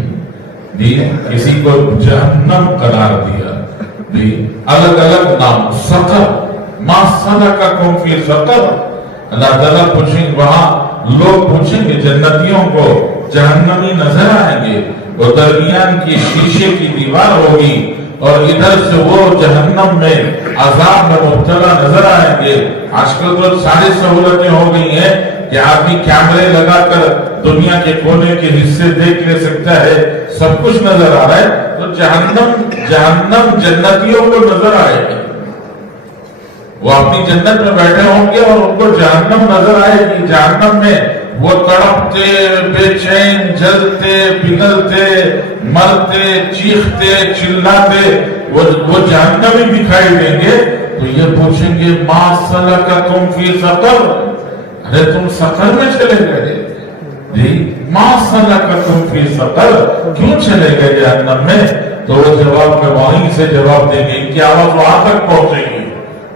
کسی کو جہنم قرار دیا، الگ الگ نام، سقر، ما سلککم فی سقر، اللہ تعالیٰ پوچھیں، وہاں لوگ پوچھیں گے جنتیوں کو، جہنمی نظر آئیں گے، وہ درمیان کی شیشے کی دیوار ہوگی اور ادھر سے وہ جہنم میں عذاب میں مبتلا نظر آئیں گے۔ آج کل تو ساری سہولتیں ہو گئی ہیں کہ آدمی کیمرے لگا کر دنیا کے کونے کے حصے دیکھ لے سکتا ہے، سب کچھ نظر آ رہا ہے، تو جہنم جنتیوں کو نظر آئے گی، وہ اپنی جنت میں بیٹھے ہوں گے اور ان کو جہنم نظر آئے گی۔ جہنم میں وہ تڑپتے، بے چین، جلتے، پگھلتے، مرتے، چیختے، چلاتے، وہ جہنمی دکھائی دیں گے، تو یہ پوچھیں گے ما سلککم فی سقر، ارے تم سقر میں چلے گئے، ما سلککم فی سقر، کیوں چلے گئے جہنم میں؟ تو وہ جواب میں وہیں سے جواب دیں گے، ان کی آواز وہاں تک پہنچے گی،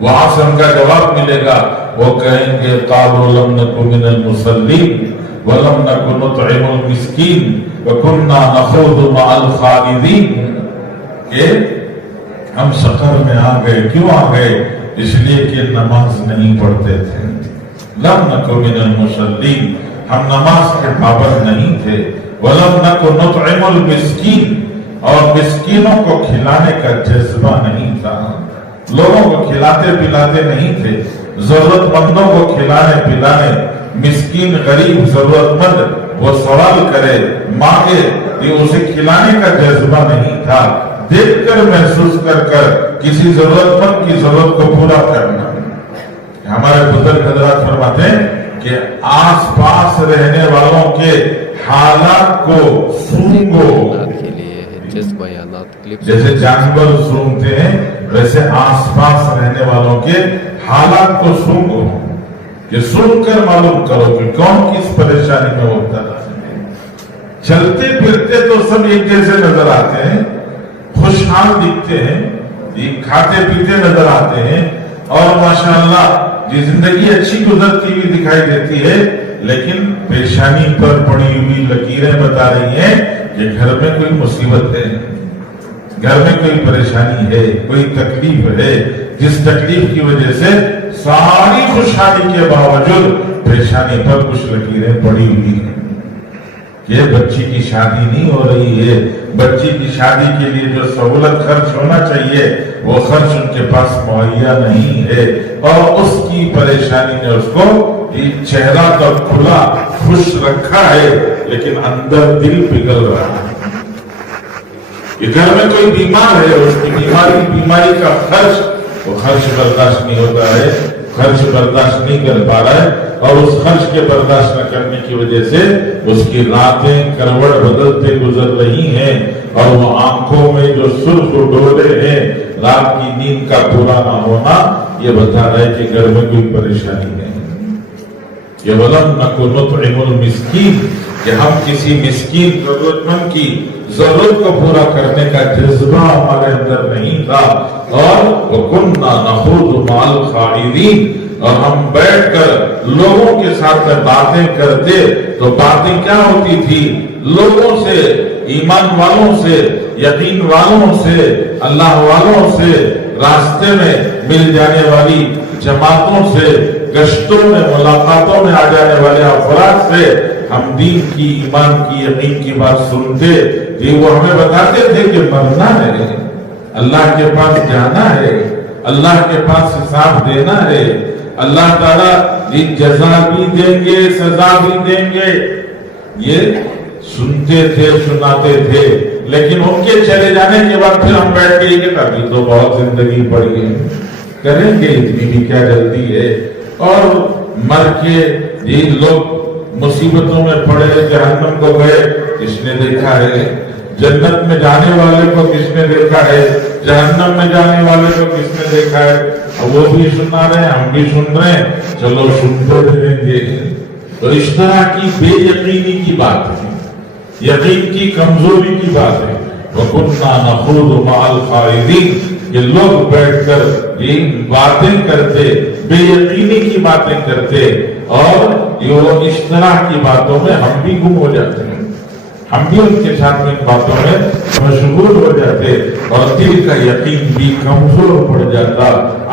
وہاں سے ان کا جواب ملے گا، وہ کہیں گے قالوا لم نک من المصلین ولم نک نطعم المسکین وکنا نخوض مع الخائضین، کہ ہم سقر میں آ گئے، کیوں آ گئے؟ اس لیے کہ نماز نہیں پڑھتے تھے، لم نک من المصلین، ہم نماز کے پابند نہیں تھے، ولم نک نطعم المسکین، اور مسکینوں کو کھلانے کا جذبہ نہیں تھا، لوگوں کو کھلاتے پلاتے نہیں تھے، ضرورت مندوں کو کھلانے پلانے، مسکین غریب ضرورت مند وہ سوال کرے مانگے، یہ اسے کھلانے کا جذبہ نہیں تھا، دیکھ کر محسوس کر کر کسی ضرورت مند کی ضرورت کو پورا کرنا۔ ہمارے بزرگ حضرات فرماتے ہیں کہ آس پاس رہنے والوں کے حالات کو سونگو، جیسے جانور سونگتے ہیں ویسے آس پاس رہنے والوں کے حالات کو سونگو، کہ سن کر معلوم کرو کہ کون کس پریشانی میں مبتلا ہے۔ چلتے پھرتے تو سب ایک جیسے نظر آتے ہیں، خوشحال دکھتے ہیں، کھاتے پیتے نظر آتے ہیں، اور ماشاءاللہ یہ زندگی اچھی گزرتی ہوئی دکھائی دیتی ہے، لیکن پیشانی پر پڑی ہوئی لکیریں بتا رہی ہیں کہ گھر میں کوئی مصیبت ہے، घर में कोई परेशानी है, कोई तकलीफ है, जिस तकलीफ की वजह से सारी खुशहाली के बावजूद परेशानी पर कुछ लकीरें पड़ी हुई हैं। ये बच्ची की शादी नहीं हो रही है, बच्ची की शादी के लिए जो सहूलत खर्च होना चाहिए वो खर्च उनके पास मुहैया नहीं है, और उसकी परेशानी ने उसको ये चेहरा तो खुला खुश रखा है लेकिन अंदर दिल पिघल रहा है। ये घर में कोई बीमार है, उसकी बीमारी का खर्च, वो खर्च बर्दाश्त नहीं होता है, खर्च बर्दाश्त नहीं कर पा रहा है, और उस खर्च के बर्दाश्त न करने की वजह से उसकी रातें करवट बदलते गुजर रही हैं, और वो आंखों में जो सुर्ख डोले हैं, रात की नींद का पूरा ना होना, ये बता रहा है कि घर में कोई परेशानी है। ये वलम नुतइमुल मिस्कीन, कि हम किसी मिस्कीन जरूरतमंद की जरूरत को पूरा करने का जज्बा हमारे अंदर नहीं था, और वकुन्ना नखूदु माल खाइदीन, और हम बैठकर लोगों के साथ में बातें करते, तो बातें क्या होती थी, लोगों से, ईमान वालों से, यकीन वालों से, अल्लाह वालों से, रास्ते में मिल जाने वाली जमातों से, गश्तों में मुलाकातों में आ जाने वाले अफराद से हम दीन की, ईमान की, यकीन की बात सुनते थे। वो हमें बताते थे कि मरना है, अल्लाह के पास जाना है, अल्लाह के पास हिसाब देना है, अल्लाह ताला ये जज़ा भी देंगे, सजा भी देंगे। ये सुनते थे, सुनाते थे, लेकिन उनके चले जाने के बाद फिर हम बैठ गए कि अभी तो बहुत जिंदगी पड़ी है, करेंगे, इतनी भी क्या जल्दी है। और मर के ये लोग मुसीबतों में पड़े, जहन्नम को गए, किसने देखा है? जन्नत में जाने वाले को किसने देखा है? जहन्नम में जाने वाले को किसने देखा है? और वो भी सुना रहे हैं, हम भी सुन रहे हैं, चलो सुनते रहेंगे। तो इस तरह की बेयकीनी की बात है, यकीन की कमजोरी की बात है। वकुन्ना नखूदु मअल खाइदीन, ये लोग बैठकर ये बातें करते, बेयकीनी की बातें करते, और ये इस तरह की बातों में हम भी गुम हो जाते हैं, हम भी उनके साथ में बातों में मशगूल हो जाते, और दिल का यकीन भी कमजोर पड़ जाता,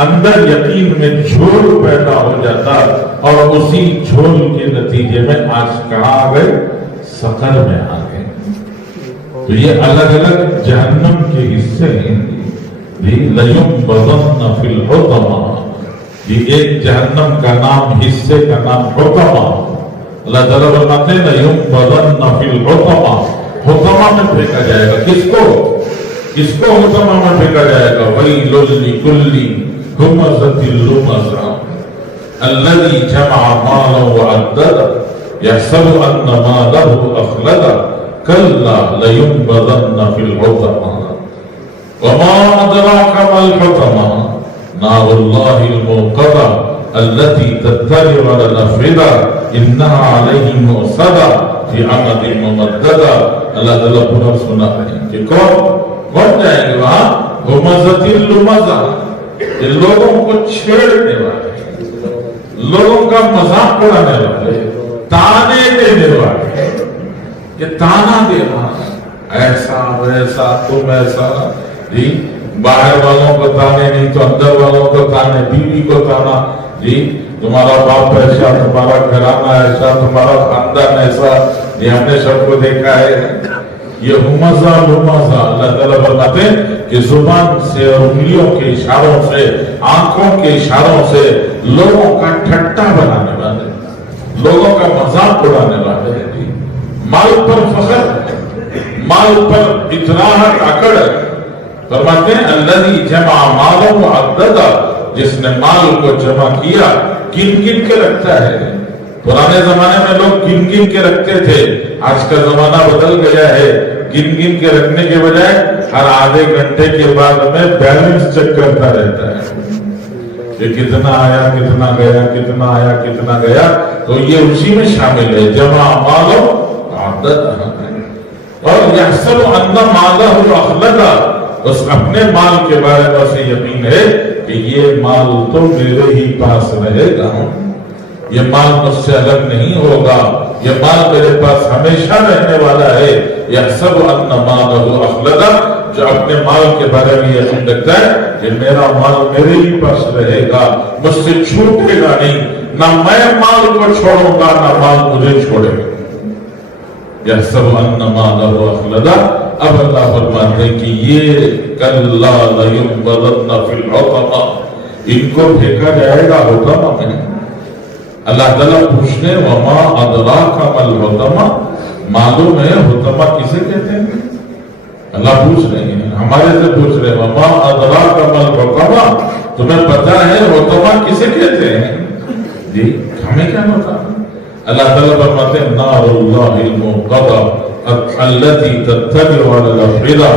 अंदर यकीन में झोल पैदा हो जाता, और उसी झोल के नतीजे में आज कहाँ आ गए? सकर में आ गए। तो ये अलग अलग जहन्नम के हिस्से हैं। लयुंबज़न्न फिल हुतमा, ये एक जहन्नम का नाम, हिस्से का नाम हुतमा। अल्लाह ताला फरमाते हैं लयुंबज़न्न फिल हुतमा, हुतमा में फेंका जाएगा। किसको? किसको हुतमा में फेंका जाएगा? वैलुल लिकुल्ली हुमज़तिल लुमज़ा अल्लज़ी जमअ मालन व अद्ददा यहसबु अन्न मालहु अख़लदा कल्ला लयुंबज़न्न फिल हुतमा वमा अदराका मल हुतमा नारुल्लाहिल मुक़दा अल्लती तत्तलिउ अलल अफ़इदा इन्नहा अलैहिम मुअस्सदा फी अमदिन मुमद्ददा। अल्लाह ताला पुनः सुना रहे हैं कि कौन जाएंगे वहां? हुमज़तिल लुमज़ा, ये लोगों को छेड़ने वाले, लोगों का मजाक उड़ाने वाले, ताने देने वाले, ये ताना देना, ऐसा वैसा, तुम ऐसा, जी बाहर वालों को ताने नहीं तो अंदर वालों को ताने, बीवी को ताना, जी तुम्हारा बाप ऐसा, तुम्हारा घराना ऐसा, तुम्हारा खानदान ऐसा, ये हमने सबको देखा है। ये हुमज़ा लुमज़ा, अल्लाह ताला फरमाते हैं कि जुबान से और उंगलियों के इशारों से, आंखों के इशारों से लोगों का ठट्टा बनाने वाले, लोगों का मजाक उड़ाने वाले हैं। माल पर फख्र, माल पर इतराहट, अकड़। फरमाते हैं अल्लज़ी जमअ मालन व अद्ददा, जिसने माल को जमा किया, गिन गिन के रखता है। पुराने जमाने में लोग गिन गिन के रखते थे, आज का जमाना बदल गया है। गिन गिन के रखने के बजाय हर आधे घंटे के बाद में बैलेंस चेक करता रहता है कि कितना आया, कितना गया, कितना आया, कितना गया। तो ये उसी में शामिल है, जमा मालो अद्ददा। और यहसबु अन्न मालहु अख़लदा, उस अपने माल के बारे में उसे यकीन है कि ये माल तो मेरे ही पास रहेगा, ये माल मुझसे अलग नहीं होगा, ये माल मेरे पास हमेशा रहने वाला है। यहसबु अन्न मालहु अख़लदा, جو اپنے مال کے بارے میں یقین رکھتا ہے کہ میرا مال میرے ہی پاس رہے گا، مجھ سے چھوٹے گا نہیں، نہ میں مال کو چھوڑوں گا نہ مال مجھے چھوڑے گا۔ یحسب ان مالہ اخلدہ، اب اللہ فرماتے ہیں کہ یہ کلا لینبذن فی الحطمہ، ان کو پھینکا جائے گا حطمہ میں۔ اللہ تعالیٰ پوچھنے وما ادراک ما الحطمہ، معلوم ہے حطمہ کسے کہتے ہیں؟ اللہ پوچھ رہے ہیں، ہمارے سے پوچھ رہے ہیں وما ادراک ما الحطمہ، تمہیں پتہ ہے حطمہ کسے کہتے ہیں؟ جی ہمیں کیا پتا؟ اللہ تعالیٰ فرماتے ہیں نار اللہ الموقدہ التي تطلع على الافئدہ،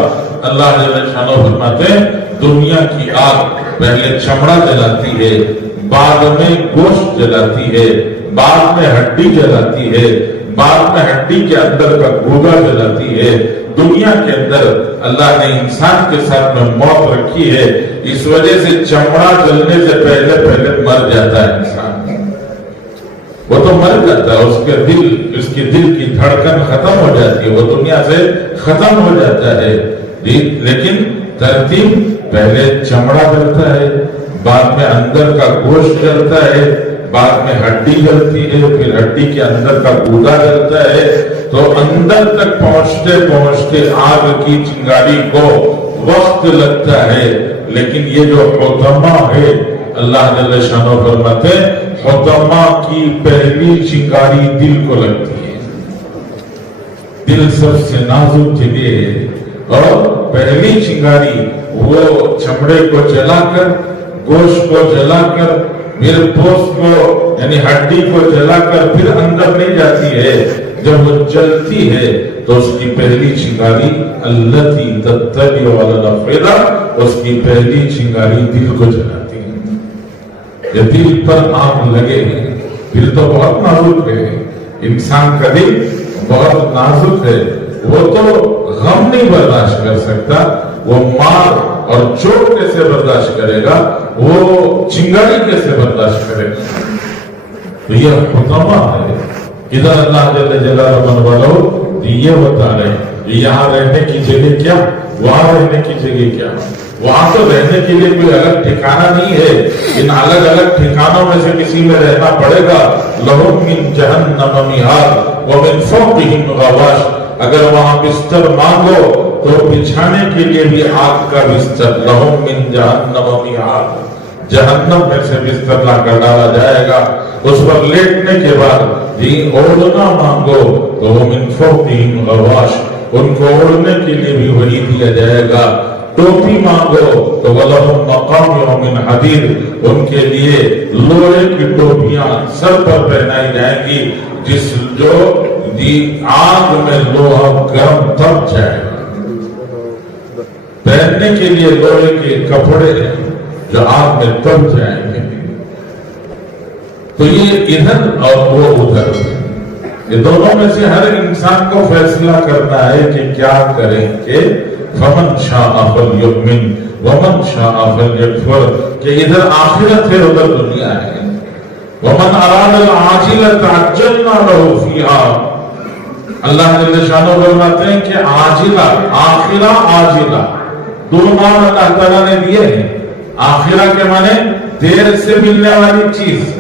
اللہ جل شانہ فرماتے ہیں دنیا کی آگ پہلے چمڑا جلاتی ہے، بعد میں گوشت جلاتی ہے، بعد میں ہڈی جلاتی ہے، بعد میں ہڈی کے اندر کا گودا جلاتی ہے۔ دنیا کے اندر اللہ نے انسان کے ساتھ میں موت رکھی ہے، اس وجہ سے چمڑا جلنے سے پہلے مر جاتا ہے انسان، وہ تو مر جاتا ہے، اس کے دل کی دھڑکن ختم ہو جاتی ہے، وہ دنیا سے ختم ہو جاتا ہے۔ لیکن ترتیب پہلے چمڑا جلتا ہے، بعد میں اندر کا گوشت جلتا ہے، بعد میں ہڈی جلتی ہے، پھر ہڈی کے اندر کا گودا جلتا ہے، تو اندر تک پہنچتے آگ کی چنگاری کو وقت لگتا ہے۔ لیکن یہ جو حطمہ ہے، اللہ جل شانہ فرماتے ہیں حطمہ کی پہلی چنگاری دل کو لگتی ہے۔ دل سب سے نازک جگہ ہے، اور پہلی چنگاری وہ چمڑے کو جلا کر، گوشت کو جلا کر، پھر پوست کو یعنی ہڈی کو جلا کر پھر اندر نہیں جاتی ہے۔ جب وہ جلتی ہے تو اس کی پہلی چنگاری التی تطلع علی الافئدہ، اس کی پہلی چنگاری دل کو جلاتی ہے۔ جب دل پر آگ لگے دل تو بہت نازک ہے، انسان کا دل بہت نازک ہے، وہ تو غم نہیں برداشت کر سکتا، وہ مار اور چوٹ کیسے برداشت کرے گا، وہ چنگاری کیسے برداشت کرے گا؟ تو یہ حطمہ ہے۔ ادھر اللہ جل جلالہ من والو یہ بتا رہے ہیں یہاں رہنے کی جگہ کیا، وہاں رہنے کی جگہ کیا۔ وہاں تو رہنے کے لیے کوئی الگ ٹھکانہ نہیں ہے، ان الگ الگ ٹھکانوں میں سے کسی میں رہنا پڑے گا۔ لہم من جہنم مہاد ومن فوقہم غواش، اگر وہاں بستر مانگو تو بچھانے کے لیے بھی آگ کا بستر۔ لہم من جہنم مہاد، جہنم میں سے بستر لا کر ڈالا جائے گا، اس پر لیٹنے کے بعد اوڑھنا مانگو تو وہ من فوقہم غواش، ان کو اوڑھنے کے لیے بھی وہی دیا جائے گا۔ ٹوپی مانگو تو وَلَهُمْ مَقَامِعُ مِنْ حَدِيدٍ، ان کے لیے لوہے کی ٹوپیاں سر پر پہنائی جائیں گی، جس جو آگ میں لوہا گرم تب جائے گا۔ پہننے کے لیے لوہے کے کپڑے جو آگ میں تب جائیں گے۔ تو یہ ادھر اور وہ ادھر، یہ دونوں میں سے ہر انسان کو فیصلہ کرنا ہے کہ کیا کریں کہ فمن شاء فلیؤمن ومن شاء فلیکفر، کہ ادھر آخرت ہے ادھر دنیا ہے۔ ومن اراد العاجلۃ عجلنا لہ فیہا، اللہ جل شانہ فرماتے ہیں کہ عاجلہ آخرہ عاجلہ دو معنی اللہ تعالیٰ نے دیے ہیں۔ آخرہ کے معنی دیر سے ملنے والی چیز،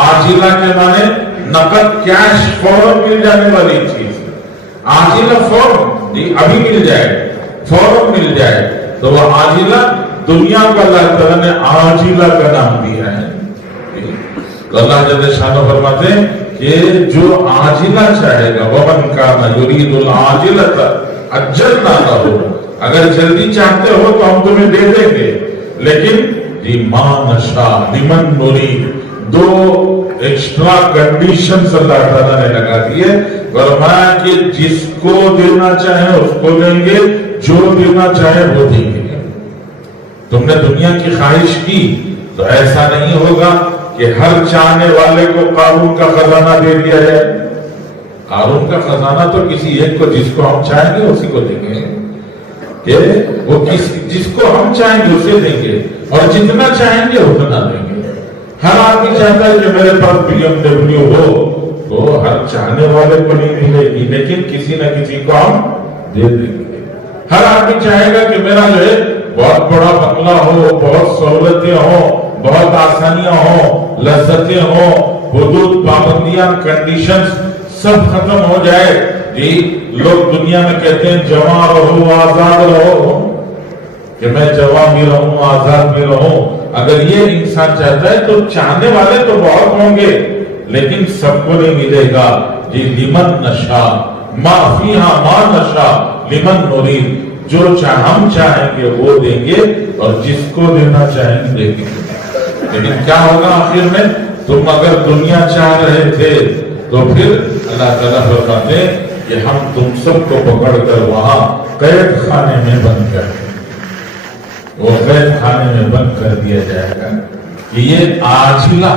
عاجلہ کے معنی نقد کیش فوراً مل جانے والی چیز۔ عاجلہ فوراً ابھی مل جائے، فوراً مل جائے، تو وہ عاجلہ دنیا کو اللہ تعالیٰ نے عاجلہ کا نام دیا ہے۔ تو اللہ جل شانہ فرماتے ہیں کہ جو عاجلہ چاہے گا وَمَنْ كَانَ يُرِيدُ الْعَاجِلَةَ عَجَّلْنَا لَهُ، اگر جلدی چاہتے ہو تو ہم تمہیں دے دیں گے، لیکن مَا نَشَاءُ لِمَن نُرِيدُ، دو ایکسٹرا کنڈیشنز اللہ تعالیٰ نے لگا دیے، فرمایا کہ جس کو دینا چاہیں اس کو دیں گے، جو دینا چاہیں وہ دیں گے۔ تم نے دنیا کی خواہش کی تو ایسا نہیں ہوگا کہ ہر چاہنے والے کو قارون کا خزانہ دے دیا جائے۔ قارون کا خزانہ تو کسی ایک کو جس کو ہم چاہیں گے اسی کو دیں گے، کہ وہ جس کو ہم چاہیں گے اسے دیں گے، اور جتنا چاہیں گے اتنا دیں گے۔ ہر آدمی چاہتا ہے کہ میرے پاس BMW ہو، تو ہر چاہنے والے کو نہیں ملے گی، لیکن کسی نہ کسی کو ہم دے دیں گے۔ हर आदमी चाहेगा कि मेरा जो है बहुत बड़ा बंगला हो, बहुत सहूलतें हो, बहुत आसानियां हो, लज्जतें हो, हुदूद, पाबंदियां, कंडीशंस सब खत्म हो जाए। जी लोग दुनिया में कहते हैं जवां रहो, आजाद रहो, कि मैं जवां भी रहूं, आजाद भी रहूं। अगर ये इंसान चाहता है तो चाहने वाले तो बहुत होंगे, लेकिन सबको नहीं मिलेगा। जी लिमन नशा माफिया मा नशा लिमन मुरीद, जो हम चाहेंगे वो देंगे और जिसको देना चाहेंगे देंगे। लेकिन क्या होगा आखिर में? तुम अगर दुनिया चाह रहे थे तो फिर अल्लाह ताला फरमाते कि हम तुम सबको पकड़कर वहां कैद खाने में बंद कर, वो कैद खाने में बंद कर दिया जाएगा। कि ये आजिला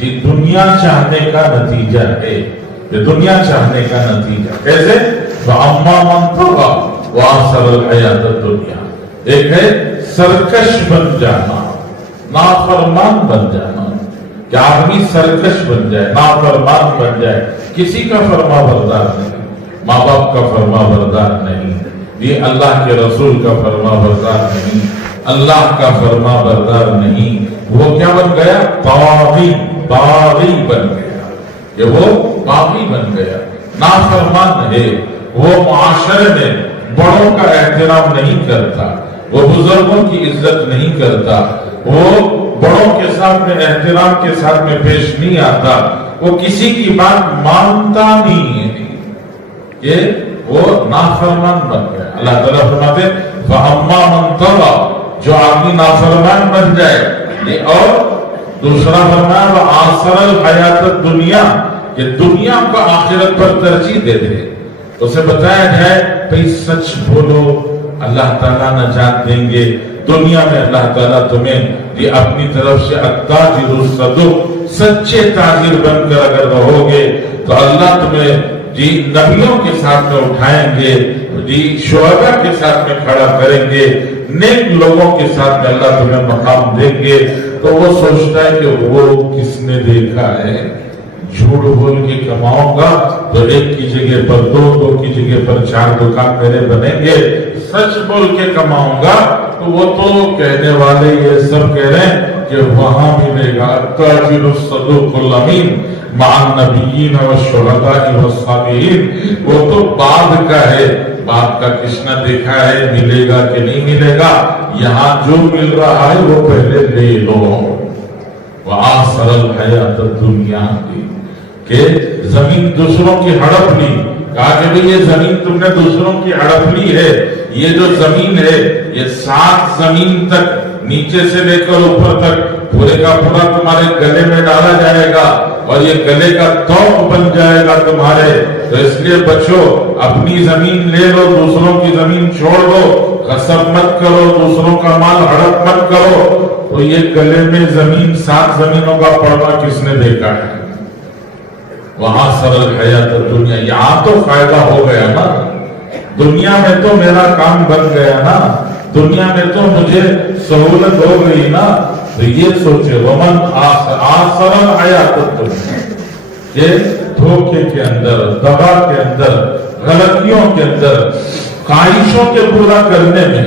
जी दुनिया चाहने का नतीजा है, ये दुनिया चाहने का नतीजा। कैसे? अम्मा मन तगा वहां सरल हयात दुनिया। एक है सरकश बन जाना, नाफरमान बन जाना, कि आदमी सरकश बन जाए, नाफरमान बन जाए, किसी का फरमा बरदार नहीं, माँ बाप का फरमा बरदार नहीं, ये अल्लाह के रसूल का फरमा बरदार नहीं, अल्लाह का फरमा बरदार नहीं। वो क्या बन गया? बागी, बागी बन गया, ये वो बागी बन गया, नाफरमान है। वो मुआशरे में बड़ों का एहतराम नहीं करता, वो बुजुर्गों की इज्जत नहीं करता, वो बड़ों के साथ में एहतराम के साथ में पेश नहीं आता, वो किसी की बात मानता नहीं है, ये वो नाफरमान बन गया। अल्लाह ताला फरमाते फअम्मा मन तगा, जो आदमी नाफरमान बन जाए। और दूसरा फरमाया आसरल हयात दुनिया, ये दुनिया को आखिरत पर तरजीह दे दे। उसे बताया जाए भाई सच बोलो, अल्लाह ताला नजात देंगे। दुनिया में अल्लाह ताला तुम्हें ये अपनी तरफ से अत्ताजिरुस सदुक, सच्चे ताजिर बनकर अगर रहोगे तो अल्लाह तुम्हें जी नबियों के साथ में उठाएंगे, जी शुहदा के साथ में खड़ा करेंगे, नेक लोगों के साथ में अल्लाह तुम्हें मकाम देंगे। तो वो सोचता है कि वो किसने देखा है, झूठ बोल के कमाऊंगा तो एक की जगह पर दो, दो की जगह पर चार दुकान मेरे बनेंगे, सच बोल के कमाऊंगा तो वो तो कहने वाले ये सब कह रहे हैं कि वहां मिलेगा ताजिरुस सदुकुल अमीन माअन नबिय्यीन व शुहदाई व सालिहीन। वो तो बाद का है, बाद का किसने देखा है, मिलेगा कि नहीं मिलेगा। यहाँ जो मिल रहा है वो पहले ले लो। वहां सरल हयात दुनिया के जमीन दूसरों की हड़प ली, कहा कि भाई ये जमीन तुमने दूसरों की हड़प ली है, ये जो जमीन है ये 7 जमीन तक नीचे से लेकर ऊपर तक पूरे का पूरा तुम्हारे गले में डाला जाएगा और ये गले का तौक बन जाएगा तुम्हारे। तो इसलिए बचो, अपनी जमीन ले लो, दूसरों की जमीन छोड़ दो, कसब मत करो, दूसरों का माल हड़प मत करो। तो ये गले में जमीन 7 जमीनों का पड़ना किसने देखा है? वहां सरल हयात दुनिया, यहां तो फायदा हो गया ना, दुनिया में तो मेरा काम बन गया ना, दुनिया में तो मुझे सहूलत हो गई ना। तो ये सोचे वमन आसरल हयात दुनिया, ये धोखे के अंदर, दगा के अंदर, गलतियों के अंदर, ख्वाहिशों के पूरा करने में,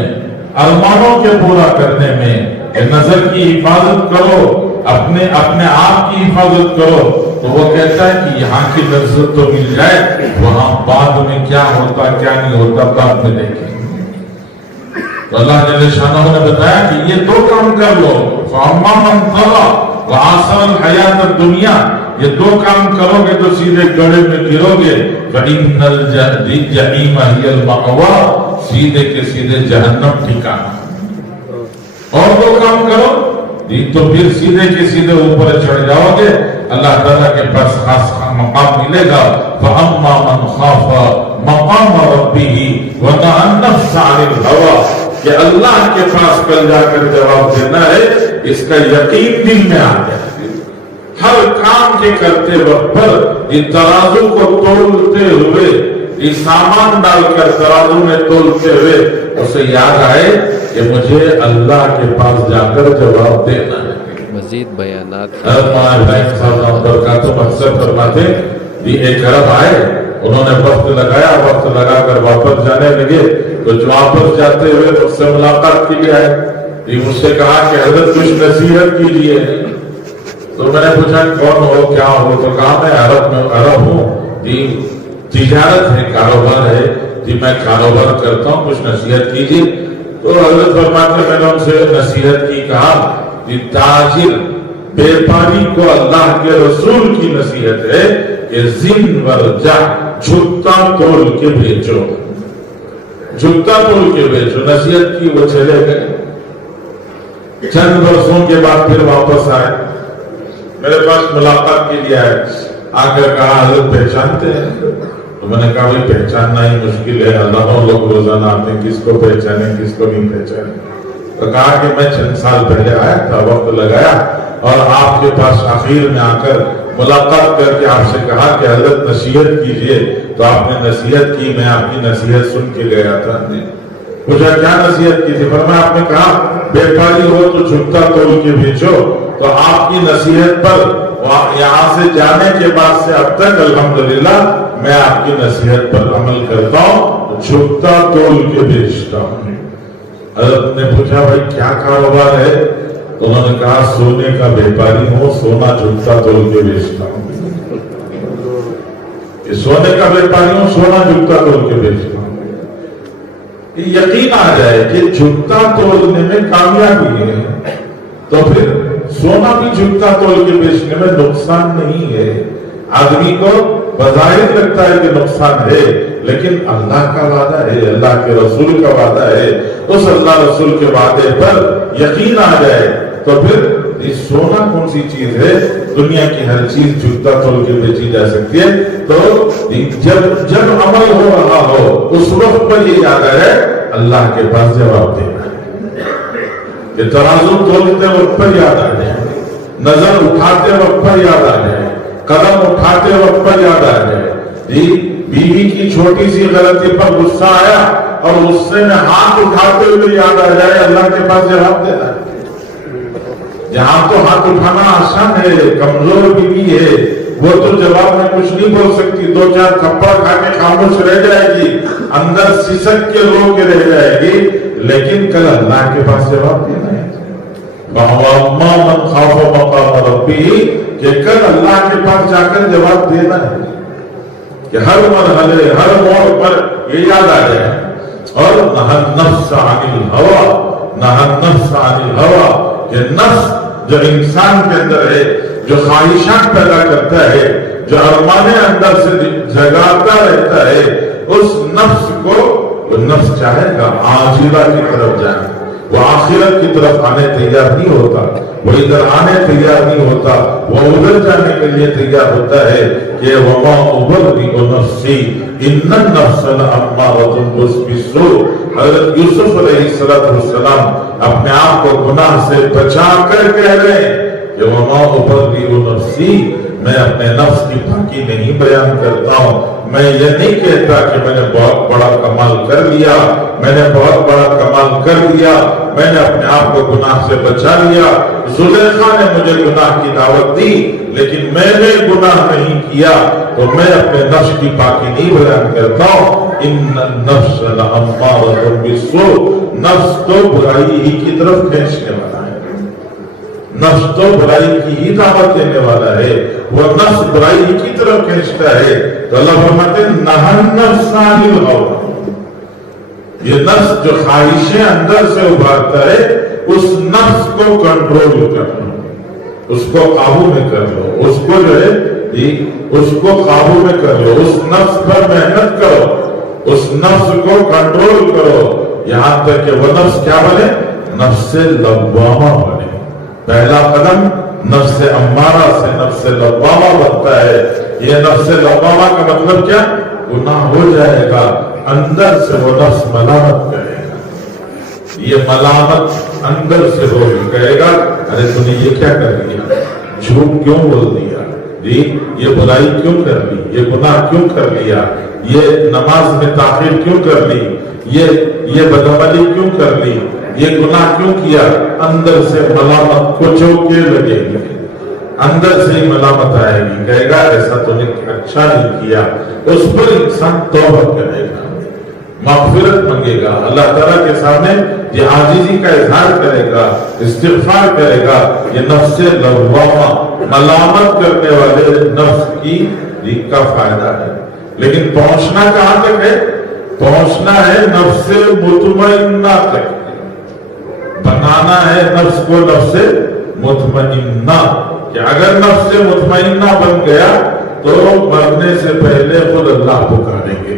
अरमानों के पूरा करने में नजर की हिफाजत करो, अपने अपने आप की हिफाजत करो। तो वो कहता है कि यहाँ की लज्जत तो मिल जाए, वहां बाद में क्या होता क्या नहीं होता बाद में देखेंगे। तो अल्लाह जल्ल शानहू ने बताया कि ये 2 काम कर लो, फअम्मा मन तगा व आसरल हयात दुनिया, ये 2 काम करोगे तो सीधे गड्ढे में गिरोगे। फइन्नल जहीम हियल मअवा, सीधे के सीधे जहन्नम ठिकाना। और 2 काम करो तो फिर सीधे के सीधे ऊपर चढ़ जाओगे, अल्लाह ताला के पास खास मकाम मिलेगा। फअम्मा मन खाफा मकाम रब्बिही व नहा नफ्स अनिल हवा, कि अल्लाह के पास कल जाकर जवाब देना है, इसका यकीन दिल में आ जाए। हर काम के करते वक्त पर इस तराजू को तोलते हुए, इस सामान डालकर तराजू में तोलते हुए उसे याद आए कि मुझे अल्लाह के पास जाकर जवाब देना है। मजीद बयानात अक्सर फरमाते एक अरब आए انہوں نے وقت لگایا، وقت لگا کر واپس جانے لگے تو جو واپس جاتے ہوئے مجھ سے ملاقات کے لیے آئے، مجھ سے کہا کہ حضرت کچھ نصیحت کیجیے۔ تو میں نے پوچھا کون ہو، کیا ہو؟ تو کہا میں عرب ہوں جی، تجارت ہے، کاروبار ہے جی، میں کاروبار کرتا ہوں، کچھ نصیحت کیجیے۔ تو حضرت فرماتے میں نے ان سے نصیحت کی، کہا کہ تاجر بیپاری کو اللہ کے رسول کی نصیحت ہے کہ زن ورجع، جھکتا تول کے بیچو، جھکتا تول کے بیچو۔ نصیحت کی، وہ چلے گئے۔ چند برسوں کے بعد پھر واپس آئے، میرے پاس ملاقات کے لیے آئے، آ کر کہا حضرت پہچانتے ہیں؟ تو میں نے کہا بھائی پہچاننا ہی مشکل ہے، اللہ لوگ روزانہ آتے ہیں، کس کو پہچانے کس کو نہیں پہچانے۔ تو کہا کہ میں چند سال پہلے آیا تھا، وقت لگایا اور آپ کے پاس آخر میں آ کر ملاقات کر کے آپ سے کہا کہ حضرت نصیحت کیجئے، تو آپ نے نصیحت کی، میں آپ کی نصیحت سن کے گیا تھا۔ پوچھا کیا نصیحت کی تھی؟ فرمایا آپ نے کہا بیپاری ہو تو جھکتا تول کے بیچو، تو آپ کی نصیحت پر یہاں سے جانے کے بعد سے اب تک الحمدللہ میں آپ کی نصیحت پر عمل کرتا ہوں، جھکتا تول کے بیچتا ہوں۔ حضرت نے پوچھا بھائی کیا کاروبار ہے؟ انہوں نے کہا سونے کا بیپاری ہوں، سونا جھکتا تول کے بیچتا ہوں۔ کہ سونے کا بیپاری ہوں، سونا جھکتا تول کے بیچتا ہوں۔ یقین آ جائے کہ جھکتا تولنے میں کامیابی ہے تو پھر سونا بھی جھکتا تول کے بیچنے میں نقصان نہیں ہے۔ آدمی کو بظاہر لگتا ہے کہ نقصان ہے، لیکن اللہ کا وعدہ ہے، اللہ کے رسول کا وعدہ ہے، اس اللہ رسول کے وعدے پر یقین آ جائے تو پھر سونا کون سی چیز ہے؟ دنیا کی ہر چیز جھکتا تول کے بیچی جا سکتی ہے۔ تو جب عمل ہو رہا ہو اس وقت پر یہ یاد ہے اللہ کے پاس جواب دینا، کہ ترازو تولتے وقت پر یاد آ جائے، نظر اٹھاتے وقت پر یاد آ جائے، قدم اٹھاتے وقت پر یاد آ جائے۔ بیوی کی چھوٹی سی غلطی پر غصہ آیا اور غصے میں ہاتھ اٹھاتے ہوئے یاد آ جائے اللہ کے پاس جواب دینا ہے۔ جہاں تو ہاتھ اٹھانا آسان ہے، کمزور بیوی ہے، وہ تو جواب میں کچھ نہیں بول سکتی، دو چار تھپڑ کھا کے خاموش رہ جائے گی، اندر سسک کے رو کے رہ جائے گی، لیکن کل اللہ کے پاس جواب دینا ہے۔ وَأَمَّا مَنْ خَافَ مَقَامَ رَبِّهِ، کہ کل اللہ کے پاس جا کر جواب دینا ہے، کہ ہر مرحلے ہر موڑ پر یہ یاد آ جائے۔ اور نَهَى النَّفْسَ عَنِ الْهَوَىٰ، نَهَى النَّفْسَ عَنِ الْهَوَىٰ، کہ نفس جو انسان کے اندر ہے، جو خواہشات پیدا کرتا ہے، جو ارمانے اندر سے جگاتا رہتا ہے، اس نفس کو وہ نفس چاہے گا عاجلہ کی طرف جائے، وہ آخرت کی طرف آنے تیار نہیں ہوتا، وہ ادھر آنے تیار نہیں ہوتا، وہ ادھر جانے کے لیے تیار ہوتا ہے کہ وَمَا أُبَرِّئُ نَفْسِي إِنَّ النَّفْسَ لَأَمَّارَةٌ بِالسُّوءِ۔ حضرت یوسف علیہ السلام اپنے آپ کو گناہ سے بچا کر کہہ رہے ہیں کہ وَمَا أُبَرِّئُ نَفْسِي، میں اپنے نفس کی پاکی نہیں بیان کرتا ہوں، میں یہ نہیں کہتا کہ میں نے بہت بڑا کمال کر لیا، میں نے بہت بڑا کمال کر دیا، میں نے اپنے آپ کو گناہ سے بچا لیا۔ زلیخا نے مجھے گناہ کی دعوت دی لیکن میں نے گناہ نہیں کیا، تو میں اپنے نفس کی پاکی نہیں بیان کرتا ہوں۔ ان النفس لامارۃ بالسوء، نفس تو برائی ہی کی طرف کھینچنے والا ہے، نفس تو برائی کی ہی دعوت دینے والا ہے، وہ نفس برائی ہی کی طرف کھینچتا ہے۔ تو اللہ فرماتے ہیں نہى النفس عن الهوى، یہ نفس جو خواہشیں اندر سے ابھارتا ہے اس نفس کو کنٹرول کر لو، اس کو قابو میں کر لو، اس کو جو ہے اس کو قابو میں کر لو، اس نفس پر محنت کرو، اس نفس کو کنٹرول کرو، یہاں تک کہ وہ نفس کیا بنے؟ نفس لوامہ بنے۔ پہلا قدم نفس امارہ سے نفس لوامہ بنتا ہے۔ یہ نفس لوامہ کا مطلب کیا؟ گناہ ہو جائے گا، اندر سے وہ نفس ملامت کرے گا، یہ ملامت اندر سے ہو کہے گا ارے تو نے یہ کیا کر لیا، جھوٹ کیوں بول دیا، یہ برائی کیوں کر لی، یہ گناہ کیوں کر لیا، یہ نماز میں تاخیر کیوں کر لی، یہ بدعملی کیوں کر لی، یہ گناہ کیوں کیا، اندر سے ملامت کو چوکے لگے گی۔ अंदर से ही मलामत आएगी, कहेगा ऐसा तूने अच्छा नहीं किया। उस पर इंसान तौबा करेगा, मग़फ़िरत मांगेगा, अल्लाह ताला के सामने ये आजिज़ी का इज़हार करेगा, इस्तिग़फ़ार करेगा। ये नफ्स लव्वामा, मलामत करने वाले नफ्स की रीत का फायदा है। लेकिन पहुंचना कहां तक है? पहुंचना है नफ्स मुतमइन्ना तक, बनाना है नफ्स को नफ्स मुतमइन्ना। कि अगर नफ्स मुतमइन्ना बन गया तो मरने से पहले खुद अल्लाह पुकारेंगे,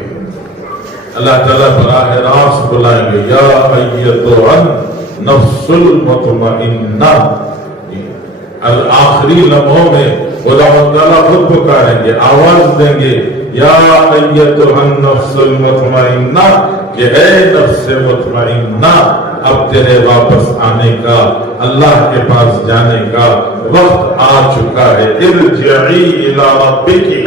अल्लाह ताला बराह रास्त बुलाएंगे, या अय्यतुहन नफ्सुल मुतमइन्ना। आखिरी लम्हों में खुदा ताला खुद पुकारेंगे, आवाज देंगे, या अय्यतुहन नफ्सुल मुतमइन्ना, कि ऐ नफ्स मुतमइन्ना, अब तेरे वापस आने का, अल्लाह के पास जाने का वक्त आ चुका है। इरजिई इला रब्बिकी,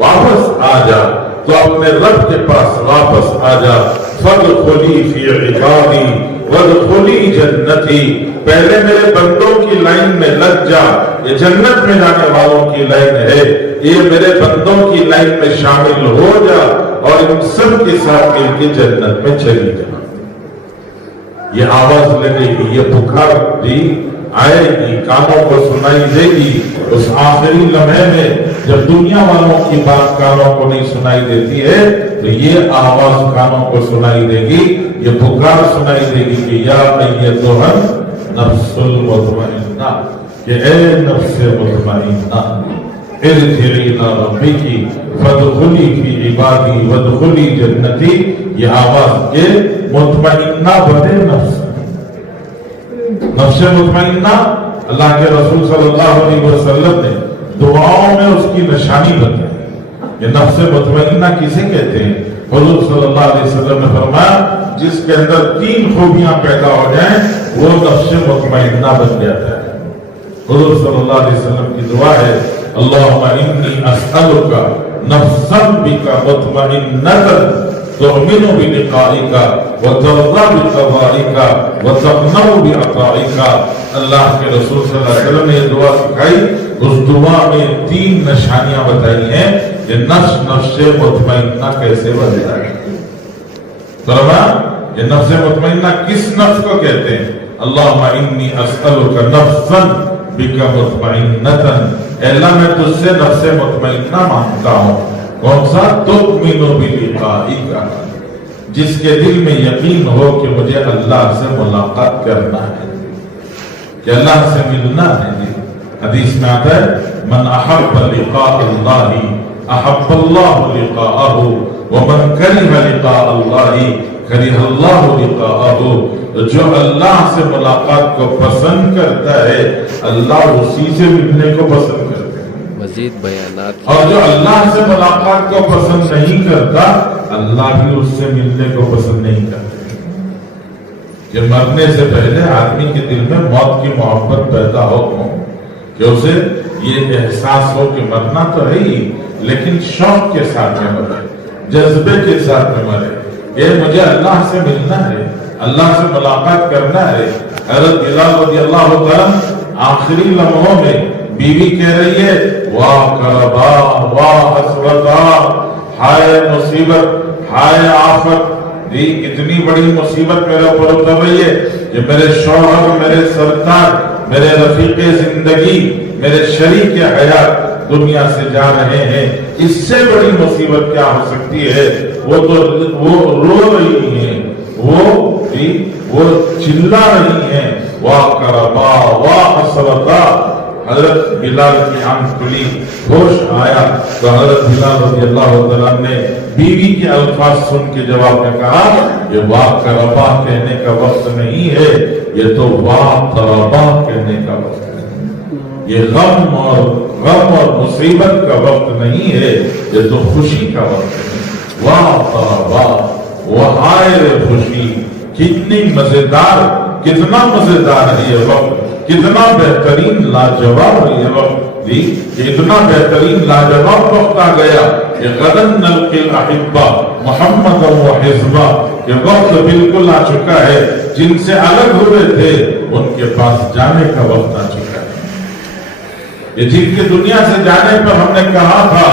वापस आ जा, तो अपने रब के पास वापस आ जा। फदखुली फी इबादी वदखुली जन्नती, पहले मेरे बंदों की लाइन में लग जा, ये जन्नत में जाने वालों की लाइन है, ये मेरे बंदों की लाइन में शामिल हो जा और इन सब के साथ मिलकर जन्नत में चली जा। ये आवाज लगेगी, ये पुकार दी आएगी, कानों को सुनाई देगी। उस आखिरी लम्हे में जब दुनिया वालों की बात कानों को नहीं सुनाई देती है, तो ये आवाज कानों को सुनाई देगी, ये पुकार सुनाई देगी कि या अय्यतुहन नफ्सुल मुतमइन्ना, कि ऐ नफ्स मुतमइन्ना, इरजिई इला रब्बिकी फदखुली फी इबादी वदखुली जन्नती। ये आवाज के मुतमइन्ना बने नफ्स, नफ्स मुतमइन्ना अल्लाह के रसूल सल्लल्लाहु अलैहि वसल्लम ने दुआओं में उसकी निशानी बताई। ये नफ्स मुतमइन्ना किसे कहते हैं? हुजूर सल्लल्लाहु अलैहि वसल्लम ने फरमाया, जिसके अंदर 3 खूबियां पैदा हो जाएं वो नफ्स मुतमइन्ना बन जाता है। हुजूर सल्लल्लाहु अलैहि वसल्लम की दुआ है, अल्लाहुम्मा इन्नी अस्अलुका नफ्सन बिका मुतमइन्नतन तुमिनु बिलिकाइका व तर्दा बिक़ज़ाइका व तक़नउ बिअताइका। अल्लाह के रसूल सल्लल्लाहु अलैहि वसल्लम ने ये दुआ सिखाई। उस दुआ में 3 निशानियां बताई हैं कि नफ्स मुतमइन्ना कैसे बनता है। ये नफ्स मुतमइन्ना किस नफ्स को कहते हैं? अल्लाहुम्मा इन्नी अस्अलुका नफ्सन बिका मुतमइन्नतन, अल्लाह मैं तुझसे नफ्स मुतमइन्ना मांगता हूँ। कौन सा? तुमिनु बिलिकाइका, जिसके दिल में यकीन हो कि मुझे अल्लाह से मुलाकात करना है, कि अल्लाह से मिलना है। हदीस में आता है, मन अहब्ब लिका अल्लाही अहब्बल्लाहु लिकाअहु व मन करिहा लिका अल्लाही करिहल्लाहु लिकाअहु। जो अल्लाह से मुलाकात को पसंद करता है, अल्लाह उसी से मिलने को पसंद करता है। मजीद बयानात। और जो अल्लाह से मुलाकात को पसंद नहीं करता, अल्लाह भी उससे मिलने को पसंद नहीं करता। कि मरने से पहले आदमी के दिल में मौत की मोहब्बत पैदा हो, कि उसे ये एहसास हो कि मरना तो है ही, लेकिन शौक के साथ में मरे, जज्बे के साथ में मरे। ये मुझे अल्लाह से मिलना है, अल्लाह से मुलाकात करना है। हज़रत बिलाल रज़ियल्लाहु अन्हु आखिरी लम्हों में बीवी कह रही है, वाह करबा वाह हसरता, हाय मुसीबत हाय आफत, इतनी बड़ी मुसीबत मेरे ऊपर उतर रही है कि मेरे शौहर, मेरे सरकार, मेरे रफीके जिंदगी, मेरे शरीक हयात दुनिया से जा रहे हैं। इससे बड़ी मुसीबत क्या हो सकती है? वो रो रही है, वो चिल्ला रही है, वाह करबा वाह हसरता। हजरत बिलाल की आंख खुली, होश आया, तो हजरत बिलाल रज़ियल्लाहु अन्हु ने बीवी के अल्फाज सुन के जवाब में कहा, ये वाह करबा कहने का वक्त नहीं है, ये तो वाह तरबा कहने का वक्त है। ये गम और मुसीबत का वक्त नहीं है, ये तो खुशी का वक्त है। वाह तरबा, वो हाय रे खुशी। कितनी मजेदार, कितना मजेदार है ये वक्त, कितना बेहतरीन लाजवाब है ये वक्त। इतना बेहतरीन लाजवाब वक्त आ गया कि गदन नल्किल अहिब्बा मोहम्मद व हिज़्बा, ये वक्त बिल्कुल आ चुका है। जिनसे अलग हुए थे उनके पास जाने का वक्त आ चुका है। ये जिनके दुनिया से जाने पर हमने कहा था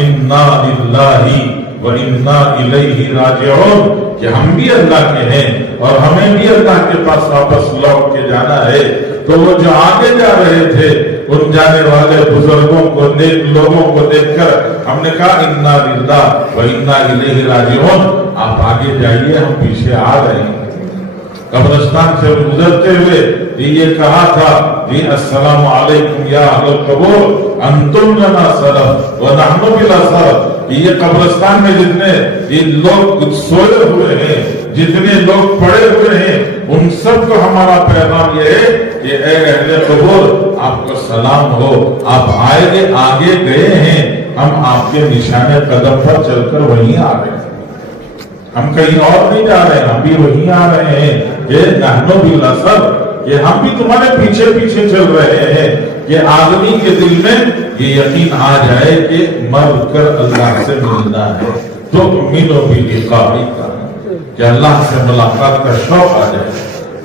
इन्ना लिल्लाही व इन्ना इलैहि राजिऊन, कि हम भी अल्लाह के हैं और हमें भी अल्लाह के पास वापस लौट के जाना है। तो वो जो आगे जा रहे थे उन जाने वाले बुजुर्गों को, नेक लोगों को देखकर हमने कहा इन्ना लिल्लाह व इन्ना इलैहि राजिऊन, आप आगे जाइए, हम पीछे आ रहे हैं। कब्रिस्तान से गुजरते हुए ये कहा था जी अस्सलामु अलैकुम या अहलल कबूर अंतुम लना सरफ व नहनु बिला सरफ। ये कब्रिस्तान में जितने ये लोग सोए हुए हैं, जितने लोग पड़े हुए हैं, उन सब को हमारा पैगाम ये है कि ए अहले कबूर आपको सलाम हो, आप आगे गए हैं, हम आपके निशाने कदम पर चलकर वहीं आ रहे हैं, हम कहीं और नहीं जा रहे हैं, हम भी वहीं आ रहे हैं। ये नहनो बिला सब, ये हम भी तुम्हारे पीछे पीछे चल रहे हैं। ये आदमी के दिल में ये यकीन आ जाए कि मर कर अल्लाह से मिलना है, तो मिलो भी लिकाई का, कि अल्लाह से मुलाकात का शौक आ जाए।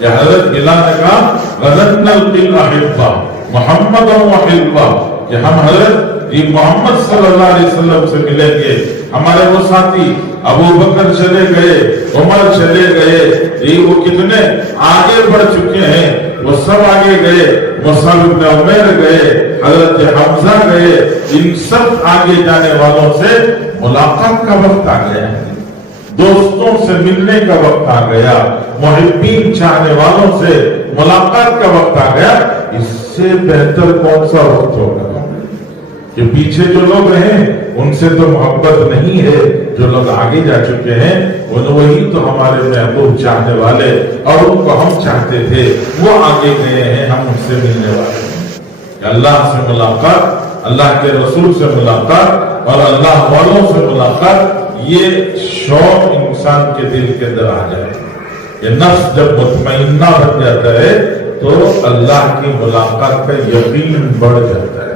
ये हजरत बिलाल ने कहा गज़नल बिल अहिब्बा मोहम्मद व अहिब्बा, कि हम हजरत ये मोहम्मद सल्लल्लाहु अलैहि वसल्लम से मिलेंगे। हमारे वो साथी अबू बकर चले गए, उमर चले गए, ये वो कितने आगे बढ़ चुके हैं, वो सब आगे गए, मुसअब इब्न उमैर गए, हजरत हमजा गए, इन सब आगे जाने वालों से मुलाकात का वक्त आ गया, दोस्तों से मिलने का वक्त आ गया, मुहिब्बीन चाहने वालों से मुलाकात का वक्त आ गया। इससे बेहतर कौन सा वक्त होगा कि पीछे जो लोग रहे उनसे तो मोहब्बत नहीं है, जो लोग आगे जा चुके हैं वही तो हमारे महबूब चाहने वाले, और उनको हम चाहते थे, वो आगे गए हैं, हम उनसे मिलने वाले हैं। अल्लाह से मुलाकात, अल्लाह के रसूल से मुलाकात और अल्लाह वालों से मुलाकात, ये शौक इंसान के दिल के अंदर आ जाए। ये नफ्स जब मुतमइन्ना बन जाता है तो अल्लाह की मुलाकात का यकीन बढ़ जाता है।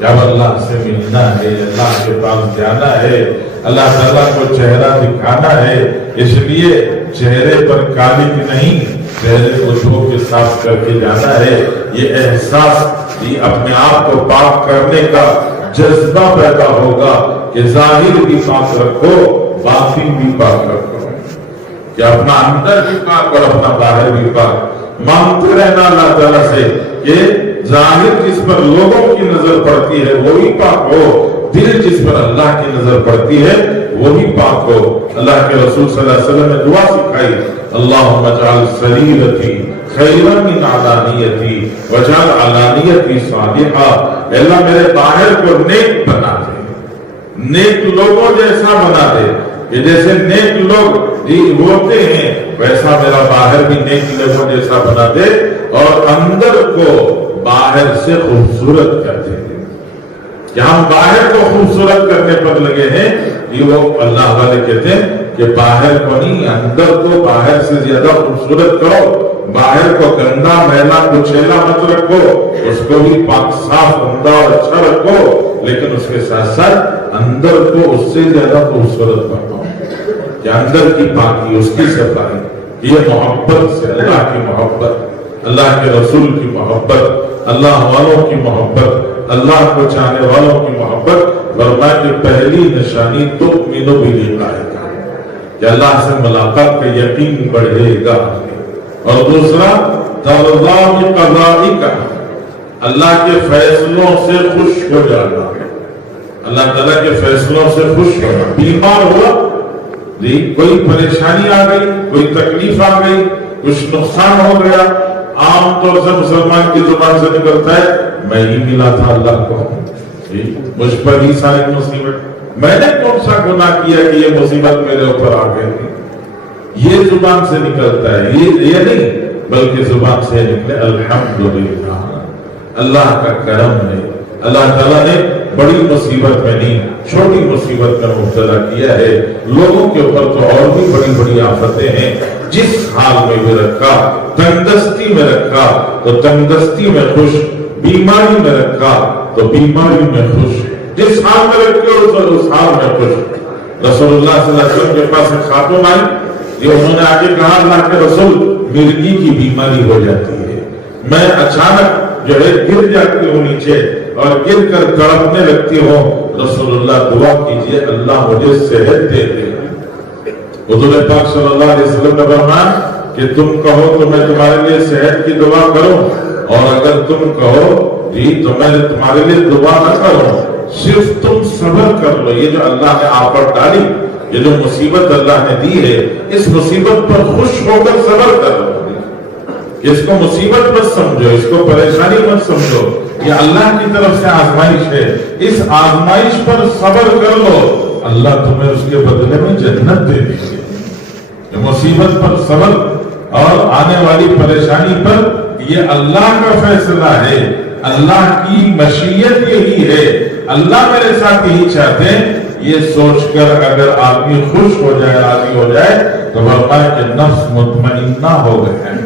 जब अल्लाह से मिलना है, अल्लाह के पास जाना है, अल्लाह ताला को चेहरा दिखाना है, इसलिए चेहरे पर कालिक नहीं, चेहरे को धो के साफ करके जाना है। ये एहसास, ये अपने आप को पाक करने का जज्बा पैदा होगा कि जाहिर भी पाक रखो, बातिन भी पाक रखो, कि अपना अंदर भी पाक और अपना बाहर भी पाक। मांगते रहना अल्लाह ताला से कि जाहिर जिस पर लोगों की नजर पड़ती है वो ही पाक हो, दिल जिस पर अल्लाह की नजर पड़ती है वो ही पाक हो। अल्लाह के रसूल सल्लल्लाहु अलैहि वसल्लम ने दुआ सिखाई, अल्लाहुम्मा जअल सरीरती खैरन मिन अलानियती वजअल अलानियती सालिहा। अल्लाह मेरे बाहर को नेक बना दे, नेक लोगों जैसा बना दे, ये जैसे नेक लोग होते हैं वैसा मेरा बाहर भी नेक लोगों जैसा बना दे, और अंदर को बाहर से खूबसूरत कर दे। कि हम बाहर को खूबसूरत करने पर लगे हैं, ये वो अल्लाह वाले कहते हैं कि बाहर को नहीं, अंदर को बाहर से ज्यादा खूबसूरत करो। बाहर को गंदा मैला कुचैला मत रखो, उसको भी पाक साफ उम्दा और अच्छा रखो, लेकिन उसके साथ साथ अंदर को उससे ज्यादा खूबसूरत बनाओ, कि अंदर की पाकी, उसकी सफाई, ये मोहब्बत से, अल्लाह की मोहब्बत, अल्लाह के रसूल की मोहब्बत, अल्लाह वालों की मोहब्बत, अल्लाह को चाहने वालों की मोहब्बत। फरमाया कि पहली निशानी तो मिलो भी लिकाएगा, कि अल्लाह से मुलाकात का यकीन बढ़ेगा, और दूसरा तर्ज़ा बिक़ज़ाइका, अल्लाह के फैसलों से खुश हो जाना, अल्लाह ताला के फैसलों से खुश होना। बीमार हुआ जी, कोई परेशानी आ गई, कोई तकलीफ आ गई, कुछ नुकसान हो गया, आमतौर से मुसलमान की जुबान से निकलता है मैं ही मिला था अल्लाह को, मुझ पर ही सारी मुसीबत, मैंने कौन सा गुनाह किया कि ये मुसीबत मेरे ऊपर आ गई। ये जुबान से निकलता है, ये नहीं, बल्कि जुबान से निकले अल्हम्दुलिल्लाह, अल्लाह का करम है, अल्लाह ताला ने बड़ी मुसीबत में नहीं, छोटी मुसीबत में मुब्तला किया है। लोगों के ऊपर तो और भी बड़ी बड़ी आफतें हैं, जिस हाल में भी रखा, तंदुरुस्ती में रखा तो तंदुरुस्ती में खुश, बीमारी में रखा तो बीमारी में खुश, जिस हाल में रखे उस हाल में खुश। रसूलुल्लाह सल्लल्लाहु अलैहि वसल्लम के पास एक खातून आई, ये उन्होंने आगे कहा अल्लाह के रसूल मिर्गी की बीमारी हो जाती है, मैं अचानक जो है गिर जाती हो नीचे और गिर कर तड़पने लगती हो, रसूलुल्लाह दुआ कीजिए अल्लाह मुझे सेहत दे दे। हुजूर पाक सल्लल्लाहु अलैहि वसल्लम ने फरमाया कि तुम कहो तो मैं तुम्हारे लिए सेहत की दुआ करूं, और अगर तुम कहो जी तो मैं तुम्हारे लिए दुआ न करूं, सिर्फ तुम सब्र कर लो। ये जो अल्लाह ने आप पर डाली, ये जो मुसीबत अल्लाह ने दी है, इस मुसीबत पर खुश होकर सब्र करो। इसको मुसीबत मत समझो, इसको परेशानी मत समझो, ये अल्लाह की तरफ से आजमाइश है। इस आजमाइश पर सब्र कर लो, अल्लाह तुम्हें उसके बदले में जन्नत दे देगी। मुसीबत पर सब्र और आने वाली परेशानी पर ये अल्लाह का फैसला है, अल्लाह की मशीयत यही है, अल्लाह मेरे साथ यही चाहते हैं। ये सोचकर अगर आदमी खुश हो जाए, राजी हो जाए, तो फरमाया कि नफ्स मुतमइन्ना हो गए,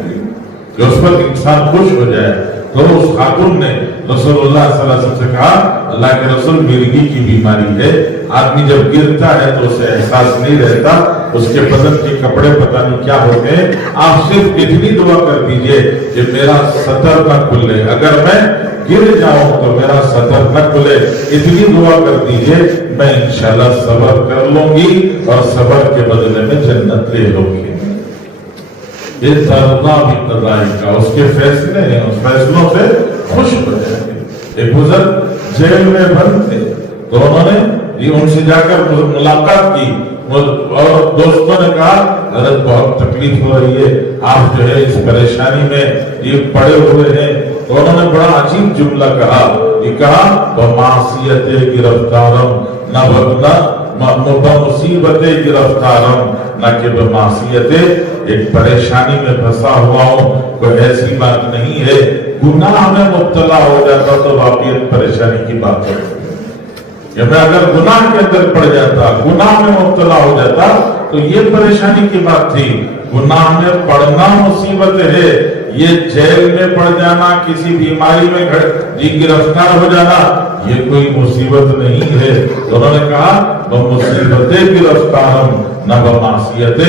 जो उस पर इंसान खुश हो जाए। तो उस खातून ने रसूलुल्लाह सल्लल्लाहु अलैहि वसल्लम से कहा, अल्लाह के रसूल मिर्गी की बीमारी है, आदमी जब गिरता है तो उसे एहसास नहीं रहता, उसके बदन के कपड़े पता नहीं क्या होते हैं, आप सिर्फ इतनी दुआ कर दीजिए कि मेरा सतर न खुले, अगर मैं गिर जाऊं तो मेरा सतर न खुले, इतनी दुआ कर दीजिए, मैं इंशाल्लाह सब्र कर लूंगी और सब्र के बदले में जन्नत ले लूंगी। ये तर्दा भी तदाई का उसके फैसले हैं, उस फैसलों से खुश हो जाएंगे। एक बुजुर्ग जेल में बंद थे, तो उन्होंने ये उनसे जाकर मुलाकात की और दोस्तों ने कहा, अरे बहुत तकलीफ हो रही है, आप जो है इस परेशानी में ये पड़े हुए हैं। तो उन्होंने बड़ा अजीब जुमला कहा, ये कहा मासियत गिरफ्तारम न बदना मुसीबत गिरफ्तारम न कि मासियत, एक परेशानी में फंसा हुआ हूं, कोई ऐसी बात नहीं है, गुनाह में मुब्तला हो जाता तो वाकई परेशानी की बात है। या मैं अगर गुनाह के अंदर पड़ जाता, गुनाह में मुब्तला हो जाता, तो ये परेशानी की बात थी। गुनाह में पड़ना मुसीबत है, ये जेल में पड़ जाना, किसी बीमारी में गिरफ्तार हो जाना, ये कोई मुसीबत नहीं है। उन्होंने कहा वह मुसीबत गिरफ्तार न बमासियत,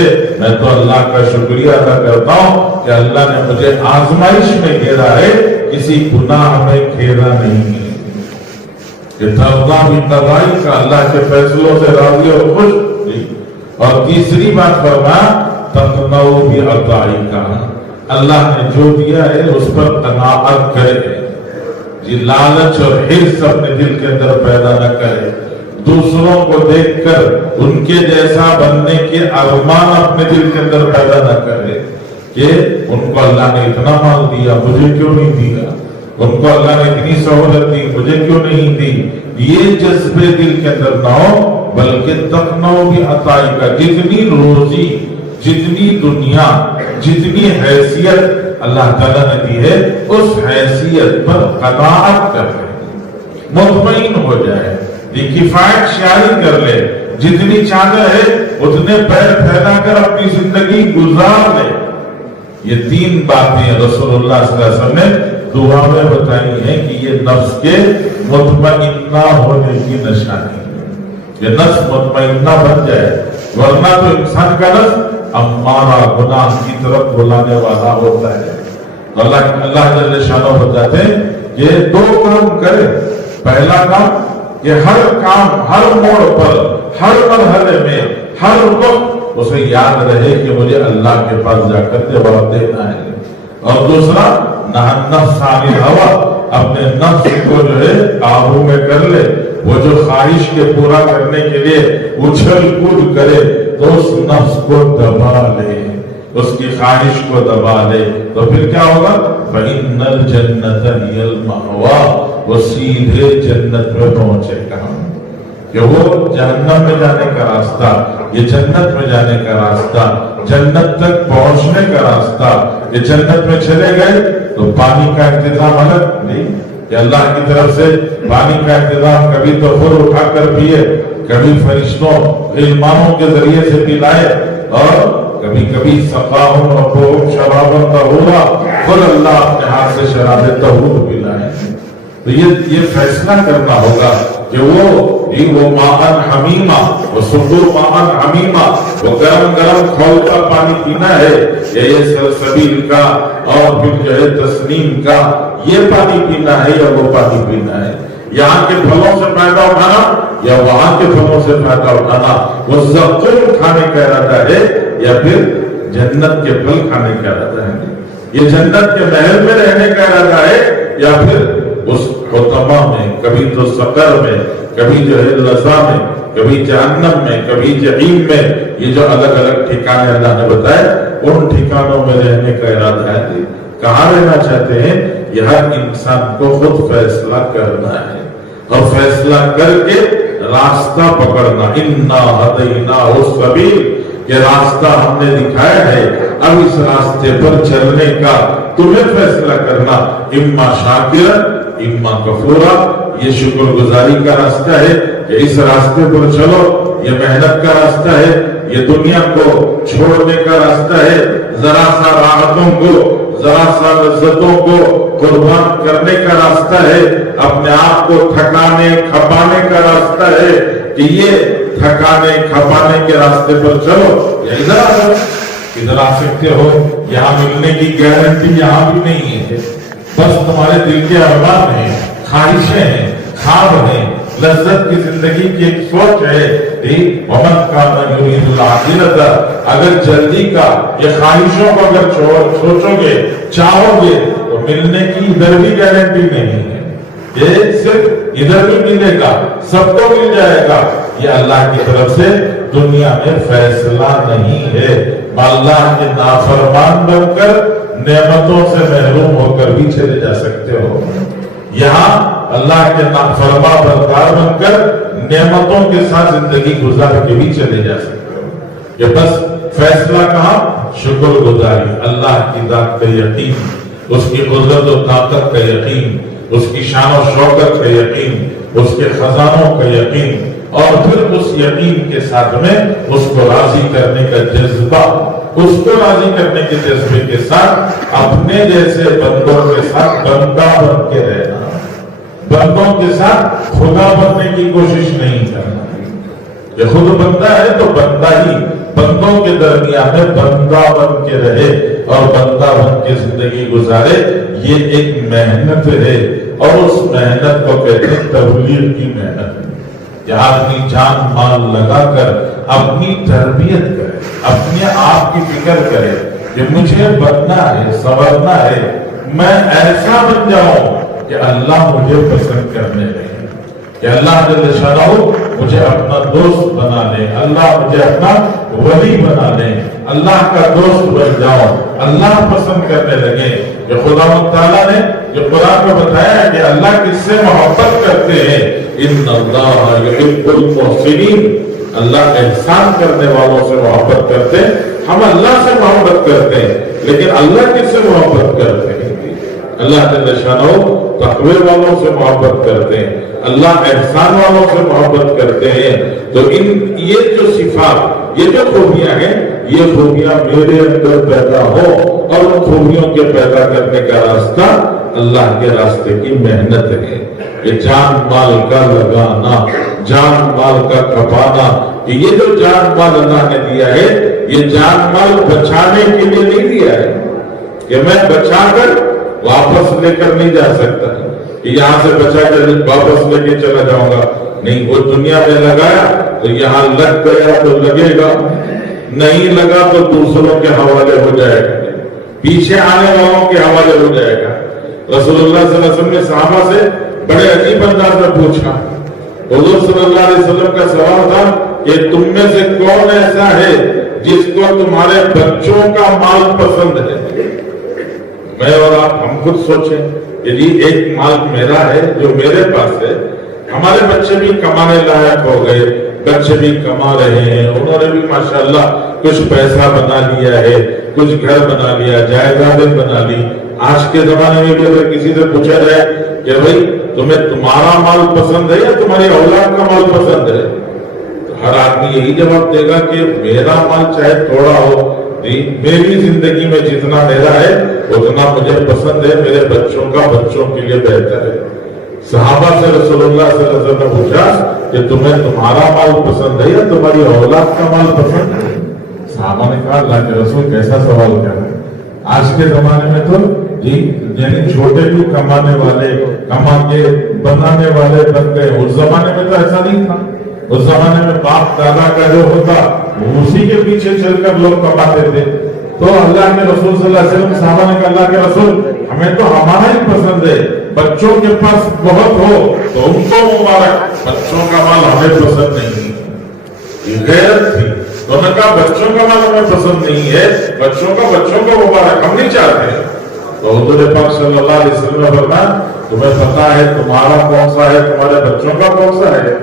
मैं तो अल्लाह का शुक्रिया अदा करता हूँ कि अल्लाह ने मुझे आजमाइश में घेरा है, किसी गुनाह में घेरा नहीं है। ये तर्दा भी तदाई का, अल्लाह के फैसलों से राजी और खुश। और तीसरी बात फरमाया तकनऊ भी अताई का, अल्लाह ने जो दिया है उस पर कनाअत करे, जी लालच और हिर्स अपने दिल के अंदर पैदा न करे, दूसरों को देखकर उनके जैसा बनने के अरमान अपने दिल के अंदर पैदा न करे कि उनको अल्लाह ने इतना माल दिया, मुझे क्यों नहीं दिया, उनको अल्लाह ने इतनी सहूलत दी, मुझे क्यों नहीं दी। ये जज्बे दिल के अंदर ना हो, बल्कि तकनऊ भी अताई का, जितनी रोजी, जितनी दुनिया, जितनी हैसियत अल्लाह ताला ने दी है, उस हैसियत पर कनाअत कर ले, मुतमईन हो जाए, किफायत शारी कर ले, जितनी चादर है उतने पैर फैलाकर अपनी जिंदगी गुजार ले। ये तीन बातें रसूलुल्लाह सल्लल्लाहु अलैहि वसल्लम ने दुआ में बताई है कि ये नफ्स के मुतमइन्ना होने की निशानी है। ये नफ्स मुतमइन्ना बन जाए, वरना तो इंसान का नफ्स अम्मारा गुनाह की तरफ बुलाने वाला होता है। अल्लाह जल्ले शानो बताते हैं कि दो काम करे। पहला काम कि हर काम, हर मोड़ पर, हर मरहले में, हर वक्त उसे याद रहे कि मुझे अल्लाह के पास जाकर जवाब देना है। और दूसरा नफ्स आनी हवा, अपने नफ्स को जो है काबू में कर ले, वो जो ख्वाहिश के पूरा करने के लिए उछल कूद करे तो उस नफ्स को दबा ले, उसकी ख्वाहिश को दबा ले, तो फिर क्या होगा, फइन्नल जन्नत हियल महवा, वो सीधे जन्नत में पहुंचेगा। कि वो जहन्नम में जाने का रास्ता, ये जन्नत में जाने का रास्ता, जन्नत तक पहुंचने का रास्ता। ये जन्नत में चले गए तो पानी का इंतजाम अलग नहीं, कि अल्लाह की तरफ से पानी का इंतजाम कभी तो खुद उठाकर पिए, कभी फरिश्तों इल्मामों के जरिए से पिलाए, और कभी कभी सकाहुन और शराबन तहूरा, खुद अल्लाह अपने हाथ से शराब तहूर पिलाए। तो ये फैसला करना होगा कि वो वो माअन हमीमा, वो सुंदर माअन हमीमा, वो गरम गरम खौलता पानी पीना है, ये सलसबील का और फिर जो है तस्नीम का ये पानी पीना है या वो पानी पीना है? यहाँ के फलों से फायदा उठाना या वहां के फलों से फायदा उठाना? वो ज़क़ूम खाने का इरादा है या फिर जन्नत के फल खाने का इरादा है? ये जन्नत के महल में रहने का इरादा है या फिर उस हुतमा में, कभी तो सकर में, कभी जो है लज़ा में, कभी जहन्नम में, कभी जहीम में, ये जो अलग अलग ठिकाने अल्लाह ने बताए उन ठिकानों में रहने का इरादा है? कहाँ रहना चाहते हैं? यह हर इंसान को खुद फैसला करना है और फैसला करके रास्ता पकड़ना। इन्ना हदैना उस-सबील, ये रास्ता हमने दिखाया है, अब इस रास्ते पर चलने का तुम्हें फैसला करना। इम्मा शाकिरन इम्मा कफूरा, ये शुक्रगुजारी का रास्ता है कि इस रास्ते पर चलो, ये मेहनत का रास्ता है, ये दुनिया को छोड़ने का रास्ता है, जरा सा राहतों को, जरा सा लज्जतों को कुर्बान करने का रास्ता है, अपने आप को थकाने खपाने का रास्ता है कि ये थकाने खपाने के रास्ते पर चलो या इधर आ जाओ। इधर आ सकते हो, यहाँ मिलने की गारंटी यहाँ भी नहीं है, बस तुम्हारे दिल के अरमान हैं, ख्वाहिशें हैं, ख्वाब हैं, लज्जत की जिंदगी की एक सोच है। वमन काना युरीदुल आखिरत, अगर जल्दी का ये ख्वाहिशों को अगर सोचोगे, चाहोगे, तो मिलने की इधर भी गारंटी नहीं है। ये सिर्फ इधर भी मिलेगा, सबको मिल जाएगा, ये अल्लाह की तरफ से दुनिया में फैसला नहीं है। अल्लाह के नाफरमान बनकर नेमतों से महरूम होकर भी चले जा सकते हो, यहाँ अल्लाह के नाफरमा बरदार बनकर नेमतों के साथ जिंदगी गुजार के भी चले जा सकते हो। ये बस फैसला कहाँ? शुक्रगुजारी, अल्लाह की जात का यकीन, उसकी कुदरत और ताकत का यकीन, उसकी शान और शौकत का यकीन, उसके खजानों का यकीन, और फिर उस यकीन के साथ में उसको राजी करने का जज्बा, उसको राजी करने के जज्बे के साथ अपने जैसे बंदों के साथ बंदा बन के रहना, बंदों के साथ खुदा बनने की कोशिश नहीं करना। ये खुद बंदा है तो बंदा ही बंदों के दरमियान में बंदा बन के रहे और बंदा बन के जिंदगी गुजारे। ये एक मेहनत है और उस मेहनत को कहते हैं तबलीग की मेहनत। जहाँ अपनी जान माल लगाकर अपनी तरबियत करे, अपने आप की फिक्र करे कि मुझे बनना है, संवरना है, मैं ऐसा बन जाऊं कि अल्लाह मुझे पसंद करने लगे, कि अल्लाह जल्ल शानहू मुझे अपना दोस्त बना ले, अल्लाह मुझे अपना वली बना ले, अल्लाह का दोस्त बन जाओ, अल्लाह पसंद करने लगे। जो खुदा ताला ने जो कुरान में बताया कि अल्लाह किससे मोहब्बत करते हैं, इन्नल्लाह युहिब्बुल मुहसिनीन, अल्लाह एहसान करने वालों से मोहब्बत करते हैं। हम अल्लाह से मोहब्बत करते हैं, लेकिन अल्लाह किससे मोहब्बत करते हैं? अल्लाह जल्ल शानहू तक़वे वालों से मोहब्बत करते हैं, अल्लाह एहसान वालों से मोहब्बत करते हैं। तो ये जो सिफात, ये जो खूबियां हैं, ये खूबियां मेरे अंदर पैदा हो, और उन खूबियों के पैदा करने का रास्ता अल्लाह के रास्ते की मेहनत है। ये जान माल का लगाना, जान माल का खपाना, ये जो जान माल अल्लाह ने दिया है, ये जान माल बचाने के लिए नहीं दिया है कि मैं बचाकर वापस लेकर नहीं जा सकता, कि यहाँ से बचाकर वापस लेके चला जाऊंगा। नहीं, वो दुनिया में लगाया तो यहाँ लग गया तो लगेगा, नहीं लगा तो दूसरों के हवाले हो जाएगा, पीछे आने वालों के हवाले हो जाएगा। रसूलुल्लाह सल्लल्लाहु अलैहि वसल्लम ने सहाबा से बड़े अजीब अंदाज में पूछा। हुजूर सल्लल्लाहु अलैहि वसल्लम का सवाल था कि तुम में से कौन ऐसा है जिसको तुम्हारे बच्चों का माल पसंद है? मैं और आप हम खुद सोचें कि जी एक माल मेरा है जो मेरे पास है, हमारे बच्चे भी कमाने लायक हो गए, बच्चे भी कमा रहे हैं, उन्होंने भी माशाल्लाह कुछ पैसा बना लिया है, कुछ घर बना लिया, जायदादें बना ली। आज के जमाने में भी अगर किसी से पूछा जाए कि भाई तुम्हें तुम्हारा माल पसंद है या तुम्हारी औलाद का माल पसंद है, तो हर आदमी यही जवाब देगा कि मेरा माल चाहे थोड़ा हो, मेरी जिंदगी में जितना मेरा है उतना मुझे पसंद है, मेरे बच्चों का बच्चों के लिए बेहतर है। सहाबा से रसूलुल्लाह सल्लल्लाहु अलैहि वसल्लम ने पूछा कि तुम्हें तुम्हारा माल पसंद है या तुम्हारी औलाद का माल पसंद है? सहाबा ने कहा अल्लाह के रसूल कैसा सवाल कर रहे हैं, आज के जमाने में तो जी यानी छोटे भी कमाने वाले, कमा के बनाने वाले बन गए। उस जमाने में तो ऐसा नहीं था। उस जमाने में बाप दादा का जो होता उसी के पीछे चलकर लोग कमाते थे। तो अल्लाह के रसूल सल्लल्लाहु अलैहि वसल्लम साहबा ने कहा अल्लाह के रसूल हमें तो हमारा ही पसंद है, बच्चों के पास बहुत हो तो उनको मुबारक, बच्चों का माल हमें पसंद नहीं। ये गैरत थी। तो उन्होंने कहा बच्चों का माल हमें पसंद नहीं है, बच्चों को मुबारक हम नहीं चाहते। तो हुजूर पाक सल्लल्लाहु अलैहि वसल्लम ने फरमाया तुम्हें पता है तुम्हारा कौन सा है, तुम्हारे बच्चों का कौन सा है?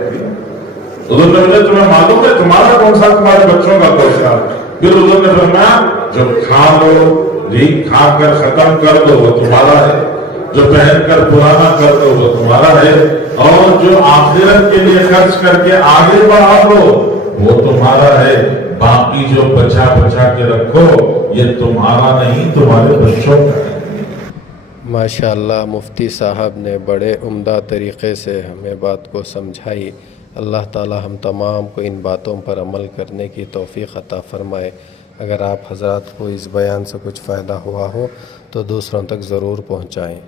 हुजूर ने बोला तुम्हें मालूम है तुम्हारा कौन सा, तुम्हारे बच्चों का कौन सा? फिर हुजूर ने फरमाया जो खा लो जी, खा कर खत्म कर दो वो तुम्हारा है, जो पहन कर पुराना कर दो वो तुम्हारा है, और जो आखिरत के लिए खर्च करके आगे बढ़ा दो वो तुम्हारा है। बाकी जो बचा बचा के रखो ये तुम्हारा नहीं तुम्हारे बच्चों का है। माशाअल्लाह मुफ्ती साहब ने बड़े उम्दा तरीक़े से हमें बात को समझाई। अल्लाह ताला हम तमाम को इन बातों पर अमल करने की तौफ़ीक़ अता फ़रमाए। अगर आप हज़रात को इस बयान से कुछ फ़ायदा हुआ हो तो दूसरों तक ज़रूर पहुँचाएँ।